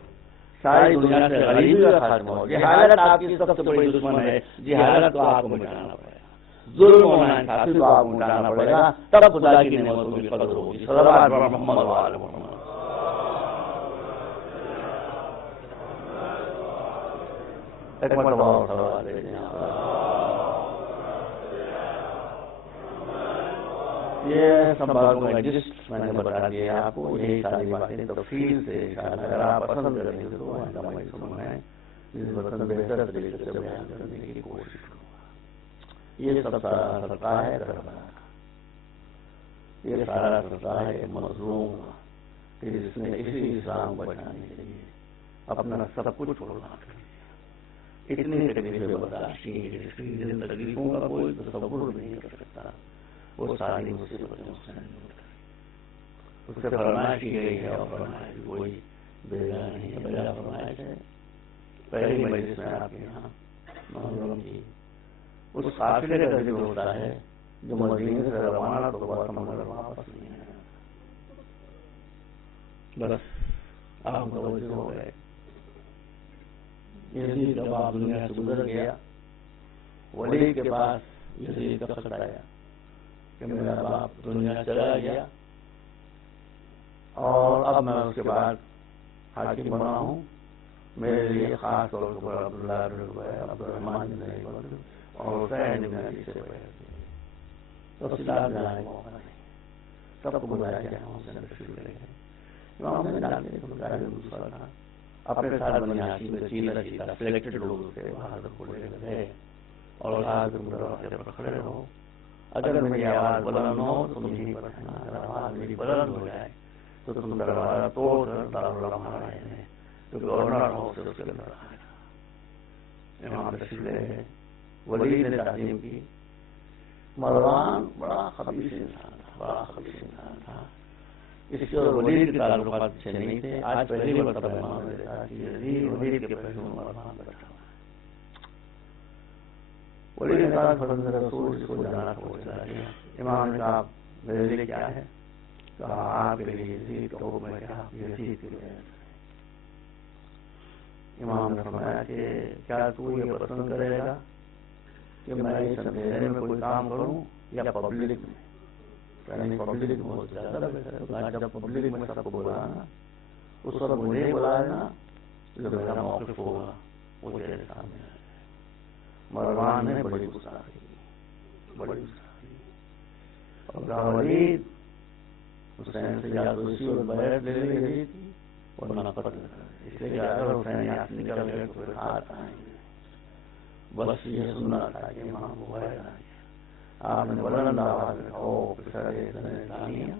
ساری دنیا سے غریبی کا خاتمہ ہو. جہالت آپ کی سب سے بڑی دشمن ہے. جہالت کو آپ کو مٹانا پڑے گا. ظلم و ناانصافی کو آپ کو مٹانا پڑے گا, تب خدا کی نعمتوں کی قدر ہوگی. صلوات محمد و آل محمد. ایک مرتبہ اور سوال ہے. یہ سب باتوں کا جسٹ میں نے بتا دیا آپ کو. یہی ساری باتیں تفصیل سے اگر آپ پسند کریں گے تو ہماری سنیں جس وطن بہتر طریقے سے بیان کرنے کی کوشش کروں گا. یہ سب سارا سرکا ہے کربلا کا. یہ سارا سرکا ہے مظلوم کا کہ جس نے اسی اسلام کو بچانے کے لیے اپنا سب کچھ چھوڑنا کر دیا. اتنی تکلیفیں برداشت کی جس کی جن تکلیفوں کا کوئی تصور نہیں کر سکتا. وہ ساری مصیبتیں اس نے دور کر. اس سے فرمائش کی گئی ہے اور فرمائش کوئی بیگا نہیں ہے. بلا فرمائش ہے پہلی مجلس میں آپ کے یہاں محرم کی اس قافلے کا ذکر ہوتا ہے جو مدینے سے روانہ تو ہوا تھا مگر واپس نہیں آیا. بس آپ متوجہ ہو گئے. یزید جب آپ دنیا سے گزر گیا, ولید کے پاس یزید کا خط آیا کہ میرا باپ دنیا چلا گیا اور اب میں اس کے بعد حاکم بنا ہوں. میرے لیے خاص طور پر عبداللہ بن زبیر, عبدالرحمن بن ابی اور حسین بن علی سے تفصیلات جاننے کا موقع نہیں. سب کو بلایا گیا, حسین تشریف لے گئے. امام نے جانتے ہیں دوسرا تھا اپنے ساتھ بنی ہاشم کے چیلا چیتا سلیکٹڈ لوگ تھے. وہاں سے کو لے گئے اور آج دروازے پر کھڑے رہو. اگر میری آواز بلند ہو تو تم یہیں پر رہنا, اگر آواز میری بلند ہو جائے تو تم دروازہ توڑ کر دارالعلوم آئے ہیں تو گورنر ہاؤس سے اس کے اندر آ گیا. امام تشریف لے گئے. ولید نے تعظیم کی. مروان بڑا خبیث انسان تھا, بڑا خبیث انسان تھا. اس کے اور ولید کے تعلقات اچھے نہیں تھے. آج پہلی مرتبہ امام نے دیکھا کہ یزید ولید کے پہلو میں مروان بیٹھا ہوا. ولید نے کہا فرزند رسول اس کو جانا پہنچا دیا. امام نے کہا میرے لیے کیا ہے؟ کہا آپ کے لیے یزید کا حکم ہے کہ آپ یزید کے لیے. امام نے فرمایا کہ کیا تو یہ پسند کرے گا کہ میں اس اندھیرے میں کوئی کام کروں یا پبلک میں؟ یعنی پبلک میں بہت زیادہ بہتر ہے. جب پبلک میں سب کو بلانا اس وقت مجھے بلانا جو میرا موقف ہوگا وہ تیرے سامنے آئے. مروان نے بڑی گستاخی کی, بڑی گستاخی. اور کہا ولید حسین سے یا تو اسی وقت بیعت لے لی تھی ورنہ قتل کر. اس لیے کہ اگر حسین یہاں سے نکل گئے تو پھر ہاتھ آئیں گے. بس یہ سننا تھا کہ امام کو بیعت آ گیا. آپ نے بلند آواز میں او پسر اسلامیہ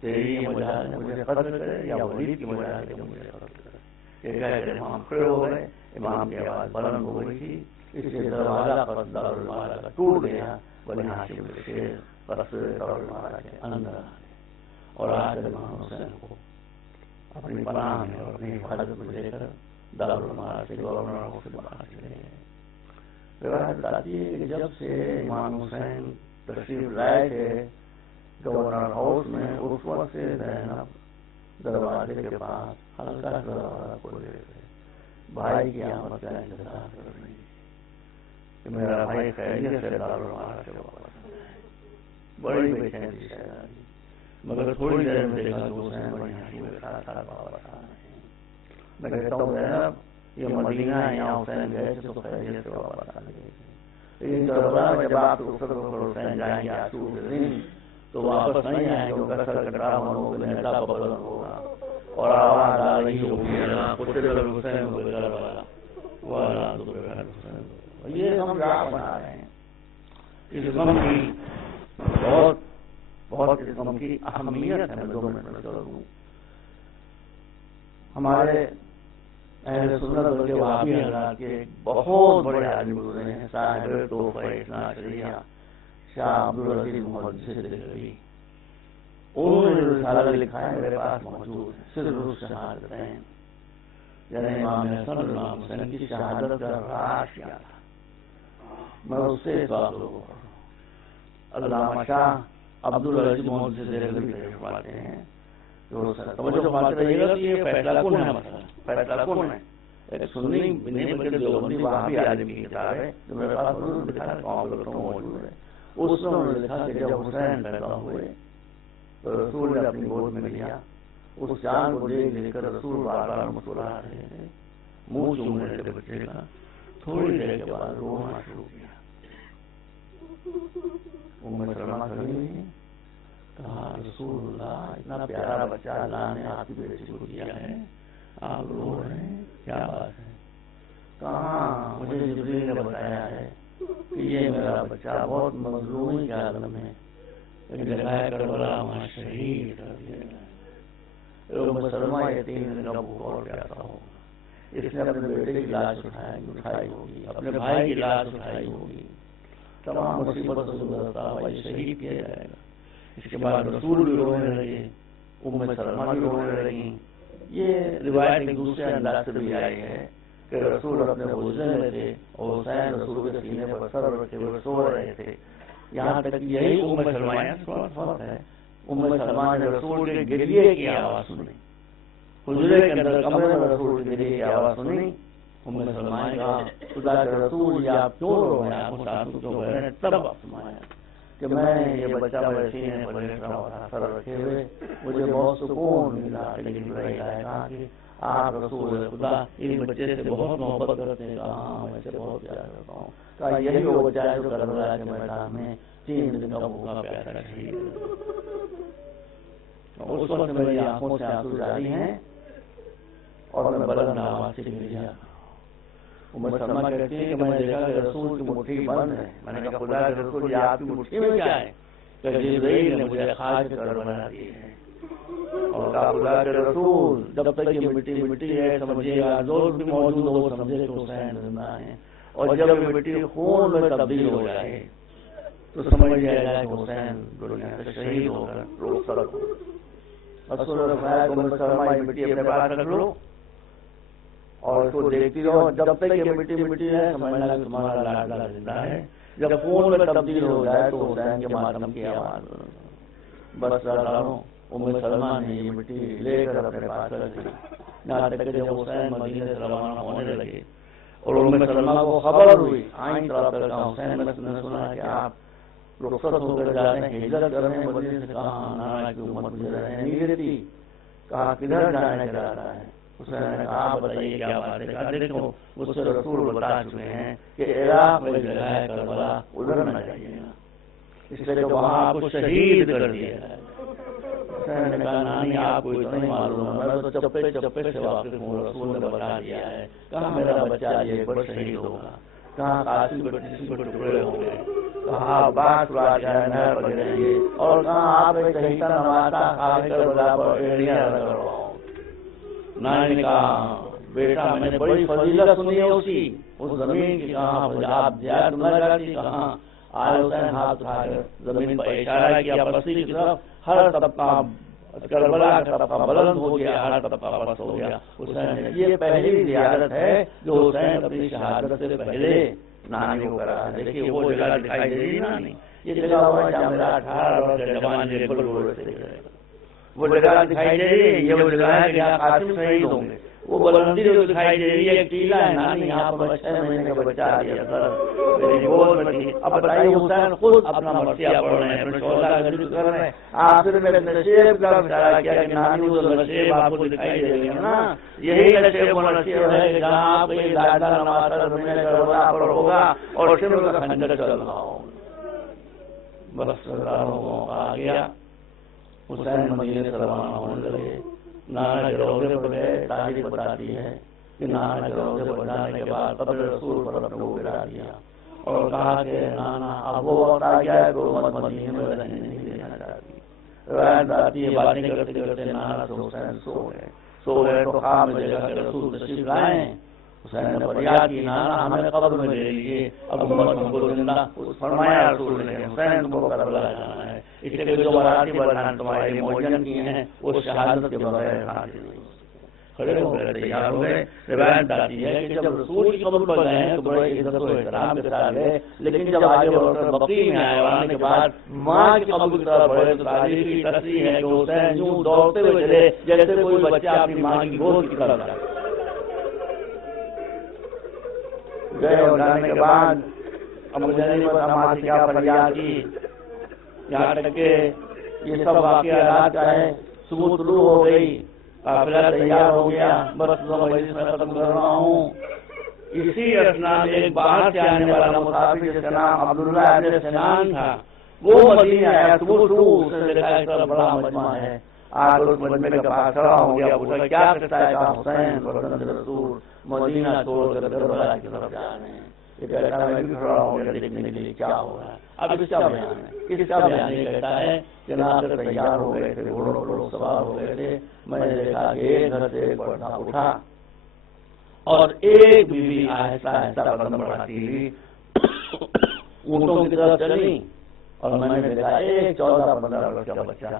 تیری یہ مجال ہے مجھے قتل کرے یا ولید کی مجال ہے کہ مجھے قتل کرے. یہ کہہ کر امام کھڑے ہو گئے. امام کی آواز بلند ہو گئی تھی اس لیے دروازہ دارالمعارہ کا ٹوٹ گیا. بنی ہاشم کے شیر بس دارالمعارہ کے اندر آ گئے اور آ کر امام حسین کو اپنی پناہ میں اور اپنی حفاظت میں لے کر دارالمعارہ سے گورنر ہاؤس سے باہر چلے گئے. روایت بتاتی ہے کہ جب سے امام حسین تشریف لائے تھے گورنر ہاؤس میں اس وقت سے زینب دروازے کے پاس ہلکا سا دروازہ کھولے تھے. بھائی کی آمد کا انتظار کر رہی کہ میرا بھائی خیریت سے دارالمعارہ سے واپس آئے. بڑی بے چینی سے شہزادی. مگر تھوڑی دیر میں دیکھا کہ حسین بنی ہاشم کے ساتھ واپس آ رہے ہیں. میں کہتا ہوں زینب یہ مدینہ ہے، یہاں حسین گئے تھے تو خیریت سے واپس آنے گئے تھے، لیکن کربلا میں جب آپ رخصت ہو کر حسین جائیں گے عاشور کے دن تو واپس نہیں آئیں گے، ان کا سر کٹا ہوا لہٹا بلند ہوگا اور آواز آ رہی ہوگی قتل الحسین بکربلا والا حسین۔ یہ ہم یاد بنا رہے ہیں، اس غم کی بہت اس غم کی اہمیت ہے۔ میں 2 منٹ میں کروں، ہمارے اہل سنت کے وہابی حضرات کے بہت بڑے آدمی گزرے ہیں، صاحب تحفہ اثنا عشریہ شاہ عبدالعزیز محدث دہلوی، انہوں نے رسالہ لکھا ہے، میرے پاس موجود ہے، سر الشہادتین، یعنی امام حسن اور امام حسین کی شہادت کا راز کیا تھا، میں اس سے اس بات کو علامہ شاہ عبدالعزیز محدث دہلوی فرماتے ہیں، توجہ فرماتے رہیے گا کہ یہ فیصلہ کن ہے، مسئلہ فیصلہ کن ہے، ایک سنی نہیں بلکہ دیوبندی وہابی عالم کی کتاب ہے جو میرے پاس لکھا ہے، موجود ہے۔ اس میں انہوں نے لکھا کہ جب حسین پیدا ہوئے تو رسول نے اپنی گود میں لیا، اس چاند کو دیکھ کر رسول بار بار مسکرا رہے تھے، منہ چومنے لگے بچے کا، تھوڑی دیر کے بعد رونا شروع کیا، ام سلمہ کھڑی ہوئی، کہا رسول اللہ اتنا پیارا بچہ اللہ نے آپ کی بیٹی کو دیا ہے، آپ رو رہے ہیں، کیا بات ہے؟ کہاں مجھے جبریل نے بتایا ہے کہ یہ میرا بچہ بہت مظلومی کے عالم ہے، ایک جگہ ہے کربلا وہاں شہید کر دیا گیا، ام سلمہ یہ 3 دن کا بھوکا اور پیاسا ہو، اس نے اپنے بیٹے کی لاش اٹھائی ہوگی، اپنے بھائی کی لاش اٹھائی ہوگی، تمام مصیبت سے گزرتا ہوا یہ شہید کیا جائے گا۔ اس کے بعد رسول بھی رونے لگے، ام سلمہ بھی رونے لگیں۔ یہ روایت ایک دوسرے انداز سے بھی آئی ہے کہ رسول اپنے غصے میں تھے اور حسین رسول کے سینے پر سر رکھے ہوئے سو رہے تھے، یہاں تک یہی ام سلمہ ہے، ام سلمہ نے رسول کے گریے کی آواز سنی، حجرے کے اندر کمرے میں رسول کے گریے کی آواز سنی، ام سلمہ نے کہا خدا کے رسول یہ آپ کیوں رو رہے ہیں، آپ کو آنسو کیوں بہ رہے ہیں؟ تب آپ فرمایا کہ میں یہ بچہ میرے سینے پر لیٹ رہا تھا سر رکھے ہوئے، مجھے بہت سکون ملا، لیکن جبرائیل آیا کہا کہ آپ رسول خدا اس بچے سے بہت محبت کرتے ہیں، کہا ہاں میں اسے بہت پیار کرتا ہوں، کہا یہی وہ بچہ ہے جو کربلا کے میدان میں 3 دن کا بھوکا پیاسا شہید ہے۔ اس وقت میری آنکھوں سے آنسو جاری ہیں اور میں بلند آواز سے گریا۔ ام سلمہ کہتی ہے کہ میں نے دیکھا کہ رسول کی مٹھی بند ہے، میں نے کہا خدا کے رسول یہ آپ کی مٹھی میں کیا ہے؟ کہ جبرائیل نے مجھے خاک کربلا دی ہے، اور کہا خدا کے رسول جب تک یہ مٹی مٹی ہے سمجھیے گا جو بھی موجود ہو وہ سمجھے کہ حسین زندہ ہے، اور جب یہ مٹی خون میں تبدیل ہو جائے تو سمجھ جائے گا کہ حسین دنیا سے شہید ہو کر رخصت ہو۔ رسول نے فرمایا کہ ام سلمہ یہ مٹی اپنے پاس رکھ لو اور اس کو دیکھتی رہو، جب تک یہ مٹی مٹی ہے سمجھنا کہ تمہارا لاڈلا زندہ ہے، جب خون میں تبدیل ہو جائے تو حسین کے ماتم کی آواز بس رہو۔ ام سلمہ نے یہ مٹی لے کر اپنے پاس رکھ دی، یہاں تک کہ جب حسین مدینے سے روانہ ہونے لگے اور ام سلمہ کو خبر ہوئی، آئیں طرف کر کہا حسین میں سنا کہ آپ رخصت ہو کر جاتے ہیں، ہجرت کر رہے ہیں مدینے سے، کہا نانا کی امت مجھے رہنے نہیں دیتی، کہا کدھر جانے کا ارادہ ہے؟ حسین نے کہا آپ بتائیے کیا بات ہے؟ کہا دیکھو مجھ سے رسول بتا چکے ہیں کہ عراق میں جگہ ہے کربلا، ادھر نہ جائیے گا، اس لیے کہ وہاں آپ کو شہید کر دیا جائے گا۔ حسین نے کہا نانی آپ کو اتنا نہیں معلوم ہے، میں تو چپے چپے سے واقف ہوں، رسول نے بتا دیا ہے، کہا میرا بچہ یہ ایک بار شہید ہوگا، کہا قاسم کے ٹکڑے ہوں گے، کہا عباس راج نہر پر گریں گے، اور کہا آپ ایک شہیدہ نوازا خاک کربلا پر ایڑیاں رگڑواؤ۔ نانی نے کہا بیٹا میں نے بڑی فضیلت سنی ہے اس کی، اس زمین کی، کہاں آپ زیادہ نہ لگاتی، کہاں آل حسین ہاتھ اٹھا کر زمین پر اشارہ کیا بستی کی طرف، ہر طبقہ کربلا کا طبقہ بلند ہو گیا، ہر طبقہ پست ہو گیا۔ حسین نے یہ پہلی زیارت ہے جو حسین اپنی شہادت سے پہلے نانی کو کرا ہے۔ دیکھیے وہ جگہ دکھائی دے رہی نانی، یہ جگہ ہوا جہاں میرا 18 برس کے جوان جیبل روڈ سے وہ جگہ دکھائی دے رہی ہے، یہ وہ جگہ ہے کہ جہاں قاسم شہید ہوں گے۔ وہ بلندی جو دکھائی دے رہی ہے ایک ٹیلا ہے نانی یہاں پر 6 مہینے کا بچہ آ گیا سر میری گود میں تھی. اب بتائیے حسین خود اپنا مرثیہ پڑھ رہے ہیں اپنے شعلہ کا ذکر کر رہے ہیں. آخر میں نشیب کا اشارہ کیا کہ نانی وہ نشیب آپ کو دکھائی دے رہی ہے نا, یہی نشیب و نصیب ہے کہ جہاں آپ کے لاڈلا نواسا زمین کربلا پر ہوگا اور شمر کا خنجر چل رہا ہو. بس آ گیا. حسین مدینے سے روانہ ہونے لگے. نانا کے روضے پر گئے. تاریخ بتاتی ہے کہ نانا کے روضے پر جانے کے بعد قبر رسول پر اپنے کو گرا دیا اور کہا کہ نانا اب وہ وقت آ گیا ہے کہ امت مدینے میں رہنے نہیں دینا چاہتی. روایت آتی ہے باتیں کرتے کرتے نانا سے حسین سو گئے تو خواب میں دیکھا کہ رسول تشریف لائے. حسین نے فریاد کی نانا ہمیں قبر میں لے لیجیے اب امت ہم کو زندہ. فرمایا رسول نے حسین تم کو کربلا جانا ہے, اس لیے جو مراتب اللہ نے تمہارے لیے معین کیے ہیں وہ شہادت کے بغیر حاصل نہیں. کھڑے ہو گئے, تیار ہو گئے. روایت آتی ہے کہ جب رسول کی قبر پر گئے تو بڑے عزت و احترام کے ساتھ گئے, لیکن جب آگے بڑھ کر بقیع میں آئے آنے کے بعد ماں کی قبر کی طرف بڑھے تو تاریخ کی تصریح ہے کہ حسین یوں دوڑتے ہوئے چلے جیسے کوئی بچہ اپنی ماں کی گود کی طرف جائے. گئے اور جانے کے بعد اب مجھے نہیں پتا ماں سے کیا فریاد کی, یہاں تک کہ یہ سب واقعہ رات کا ہے. صبح طلوع ہو گئی, قافلہ تیار ہو گیا. بس مجلس میں ختم کر رہا ہوں. اسی اسنا میں ایک باہر سے آنے والا مسافر جس کا نام عبداللہ ابن سنان تھا وہ مدینے آیا. صبح اس نے دیکھا ایک طرف بڑا مجمع ہے. آ کر اس مجمع کے پاس کھڑا ہو گیا. پوچھا کیا کرتا ہے؟ کہا حسین فرزند رسول مدینہ چھوڑ کر کربلا کی طرف جا رہے ہیں. یہ کہتا ہے میں بھی کھڑا ہو گیا دیکھنے کے لیے کیا ہو رہا ہے. اب اس کا بیان ہے, اس کا بیان یہ کہتا ہے کہ ناصر تیار ہو گئے تھے, گھوڑوں پر لوگ سوار ہو گئے تھے. میں نے دیکھا کہ ایک گھر سے ایک پردہ اٹھا اور ایک بیوی آہستہ آہستہ قدم بڑھاتی ہوئی اونٹوں کی طرف چلی اور میں نے دیکھا ایک 14-15 برس کا بچہ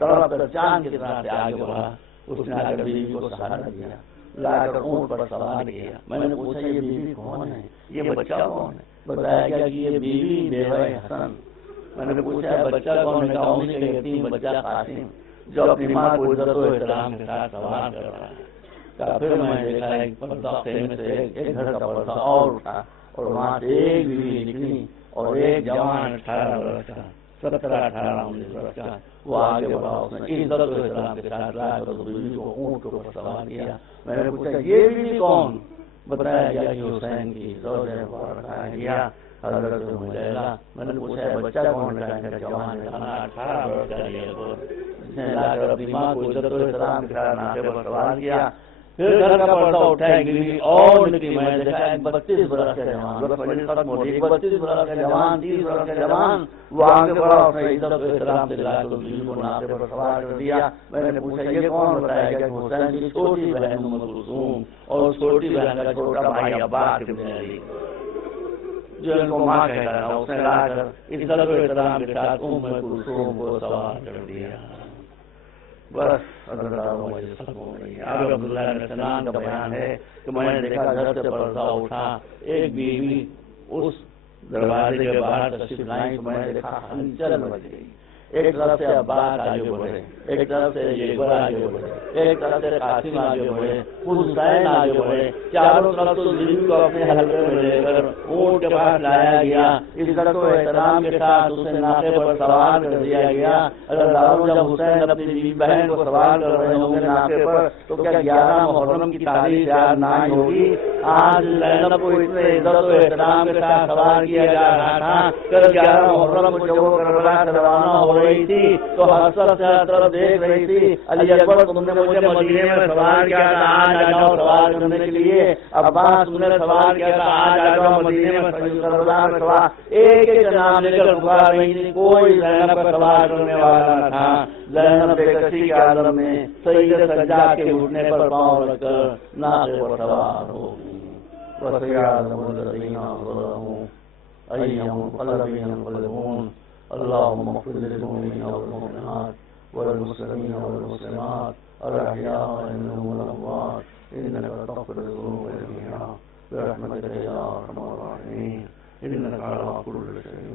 تڑپ کر چاند کی طرح سے آگے بڑھا. اس نے آ کر بیوی کو سہارا دیا, لا کر اونٹ پر سوار کیا. میں نے پوچھا یہ بیوی کون ہے, یہ بچہ کون ہے؟ بتایا گیا کہ یہ بیوی بیوہ حسن. میں نے پوچھا بچہ کون ہے؟ کہا انہیں کے یتیم بچہ قاسم جو اپنی ماں کو عزت و احترام کے ساتھ سوار کر رہا ہے. کہا پھر میں نے دیکھا ایک پردہ خیمے سے ایک گھر کا پردہ اور اٹھا اور وہاں سے ایک بیوی نکلی اور ایک جوان 18 برس کا 17-18 برس کا وہ آگے بڑھا. اس نے عزت و احترام کے ساتھ لا کر بیوی کو اونٹ پر سوار کیا. میں نے پوچھا یہ بیوی کون؟ بتایا گیا کہ حسین کی زوجہ مبارکہ ہے حضرت حمیرہ. میں نے پوچھا بچہ کون ہے؟ جوان ہے 18 برس کا جس نے لا کر اپنی ماں کو عزت و احترام کے ساتھ ناقے پر سوار کیا. پھر گھر کا پردہ اٹھایا گئی اور نکلی. میں نے دیکھا ایک 32 برس کا جوان, بس مجھے ختم ہو گئی. 32 برس کا جوان, 30 برس کا جوان وہ آگے بڑھا. اس نے عزت و احترام سے لا کر بیوی کو ناقے پر سوار کر دیا. میں نے پوچھا یہ کون؟ بتایا گیا کہ حسین کی چھوٹی بہن ام کلثوم اور چھوٹی بہن کا چھوٹا بھائی عباس ابن علی جو ان کو ماں کہتا تھا. اس نے لا کر عزت و احترام کے ساتھ ام کلثوم کو سوار کر دیا. بس ختم ہو رہی ہے. اب عبداللہ ابن سنان کا بیان ہے کہ میں نے دیکھا گھر سے پردہ اٹھا, ایک بیوی اس دروازے کے باہر تشریف لائی تو میں نے دیکھا ہلچل مچ گئی. ایک طرف سے عباس آگے بڑھے, ایک طرف سے جعفر آگے بڑھے, ایک طرف سے قاسم آگے بڑھے, حسین آگے بڑھے. چاروں طرف سے بیوی کو اپنے حلقے میں لے کر اونٹ کے پاس لایا گیا. عزت و احترام کے ساتھ اسے ناقے پر سوار کر دیا گیا. اگر داروں جب حسین اپنی بیوی بہن کو سوار کر رہے ہوں گے ناقے پر تو کیا 11 محرم کی تاریخ یاد نہ آئی ہوگی؟ آج زینب کو اتنے عزت و احترام کے ساتھ سوار کیا جا رہا تھا. کل 11 محرم کو جب وہ کربلا سے روانہ ہو رہی تھی تو حسرت سے ہر طرف دیکھ رہی تھی, علی اکبر تم نے مجھے مدینے میں سوار کیا تھا, آج آ جاؤ سوار کرنے کے لیے. عباس تم نے سوار کیا تھا, آج آ جاؤ مدینے میں کربلا میں سوار. ایک ایک نام لے کر پکار رہی تھی. کوئی زینب پر سوار کرنے والا نہ تھا. زینب بے کسی کے عالم میں سید سجاد کے گھٹنے پر پاؤں رکھ کر ناقے پر سوار ہو. اللهم اغفر للمؤمنين والمؤمنات والمسلمين والمسلمات الأحياء منهم والأموات إنك تغفر الذنوب جميعا برحمتك يا أرحم الراحمين إنك على كل شيء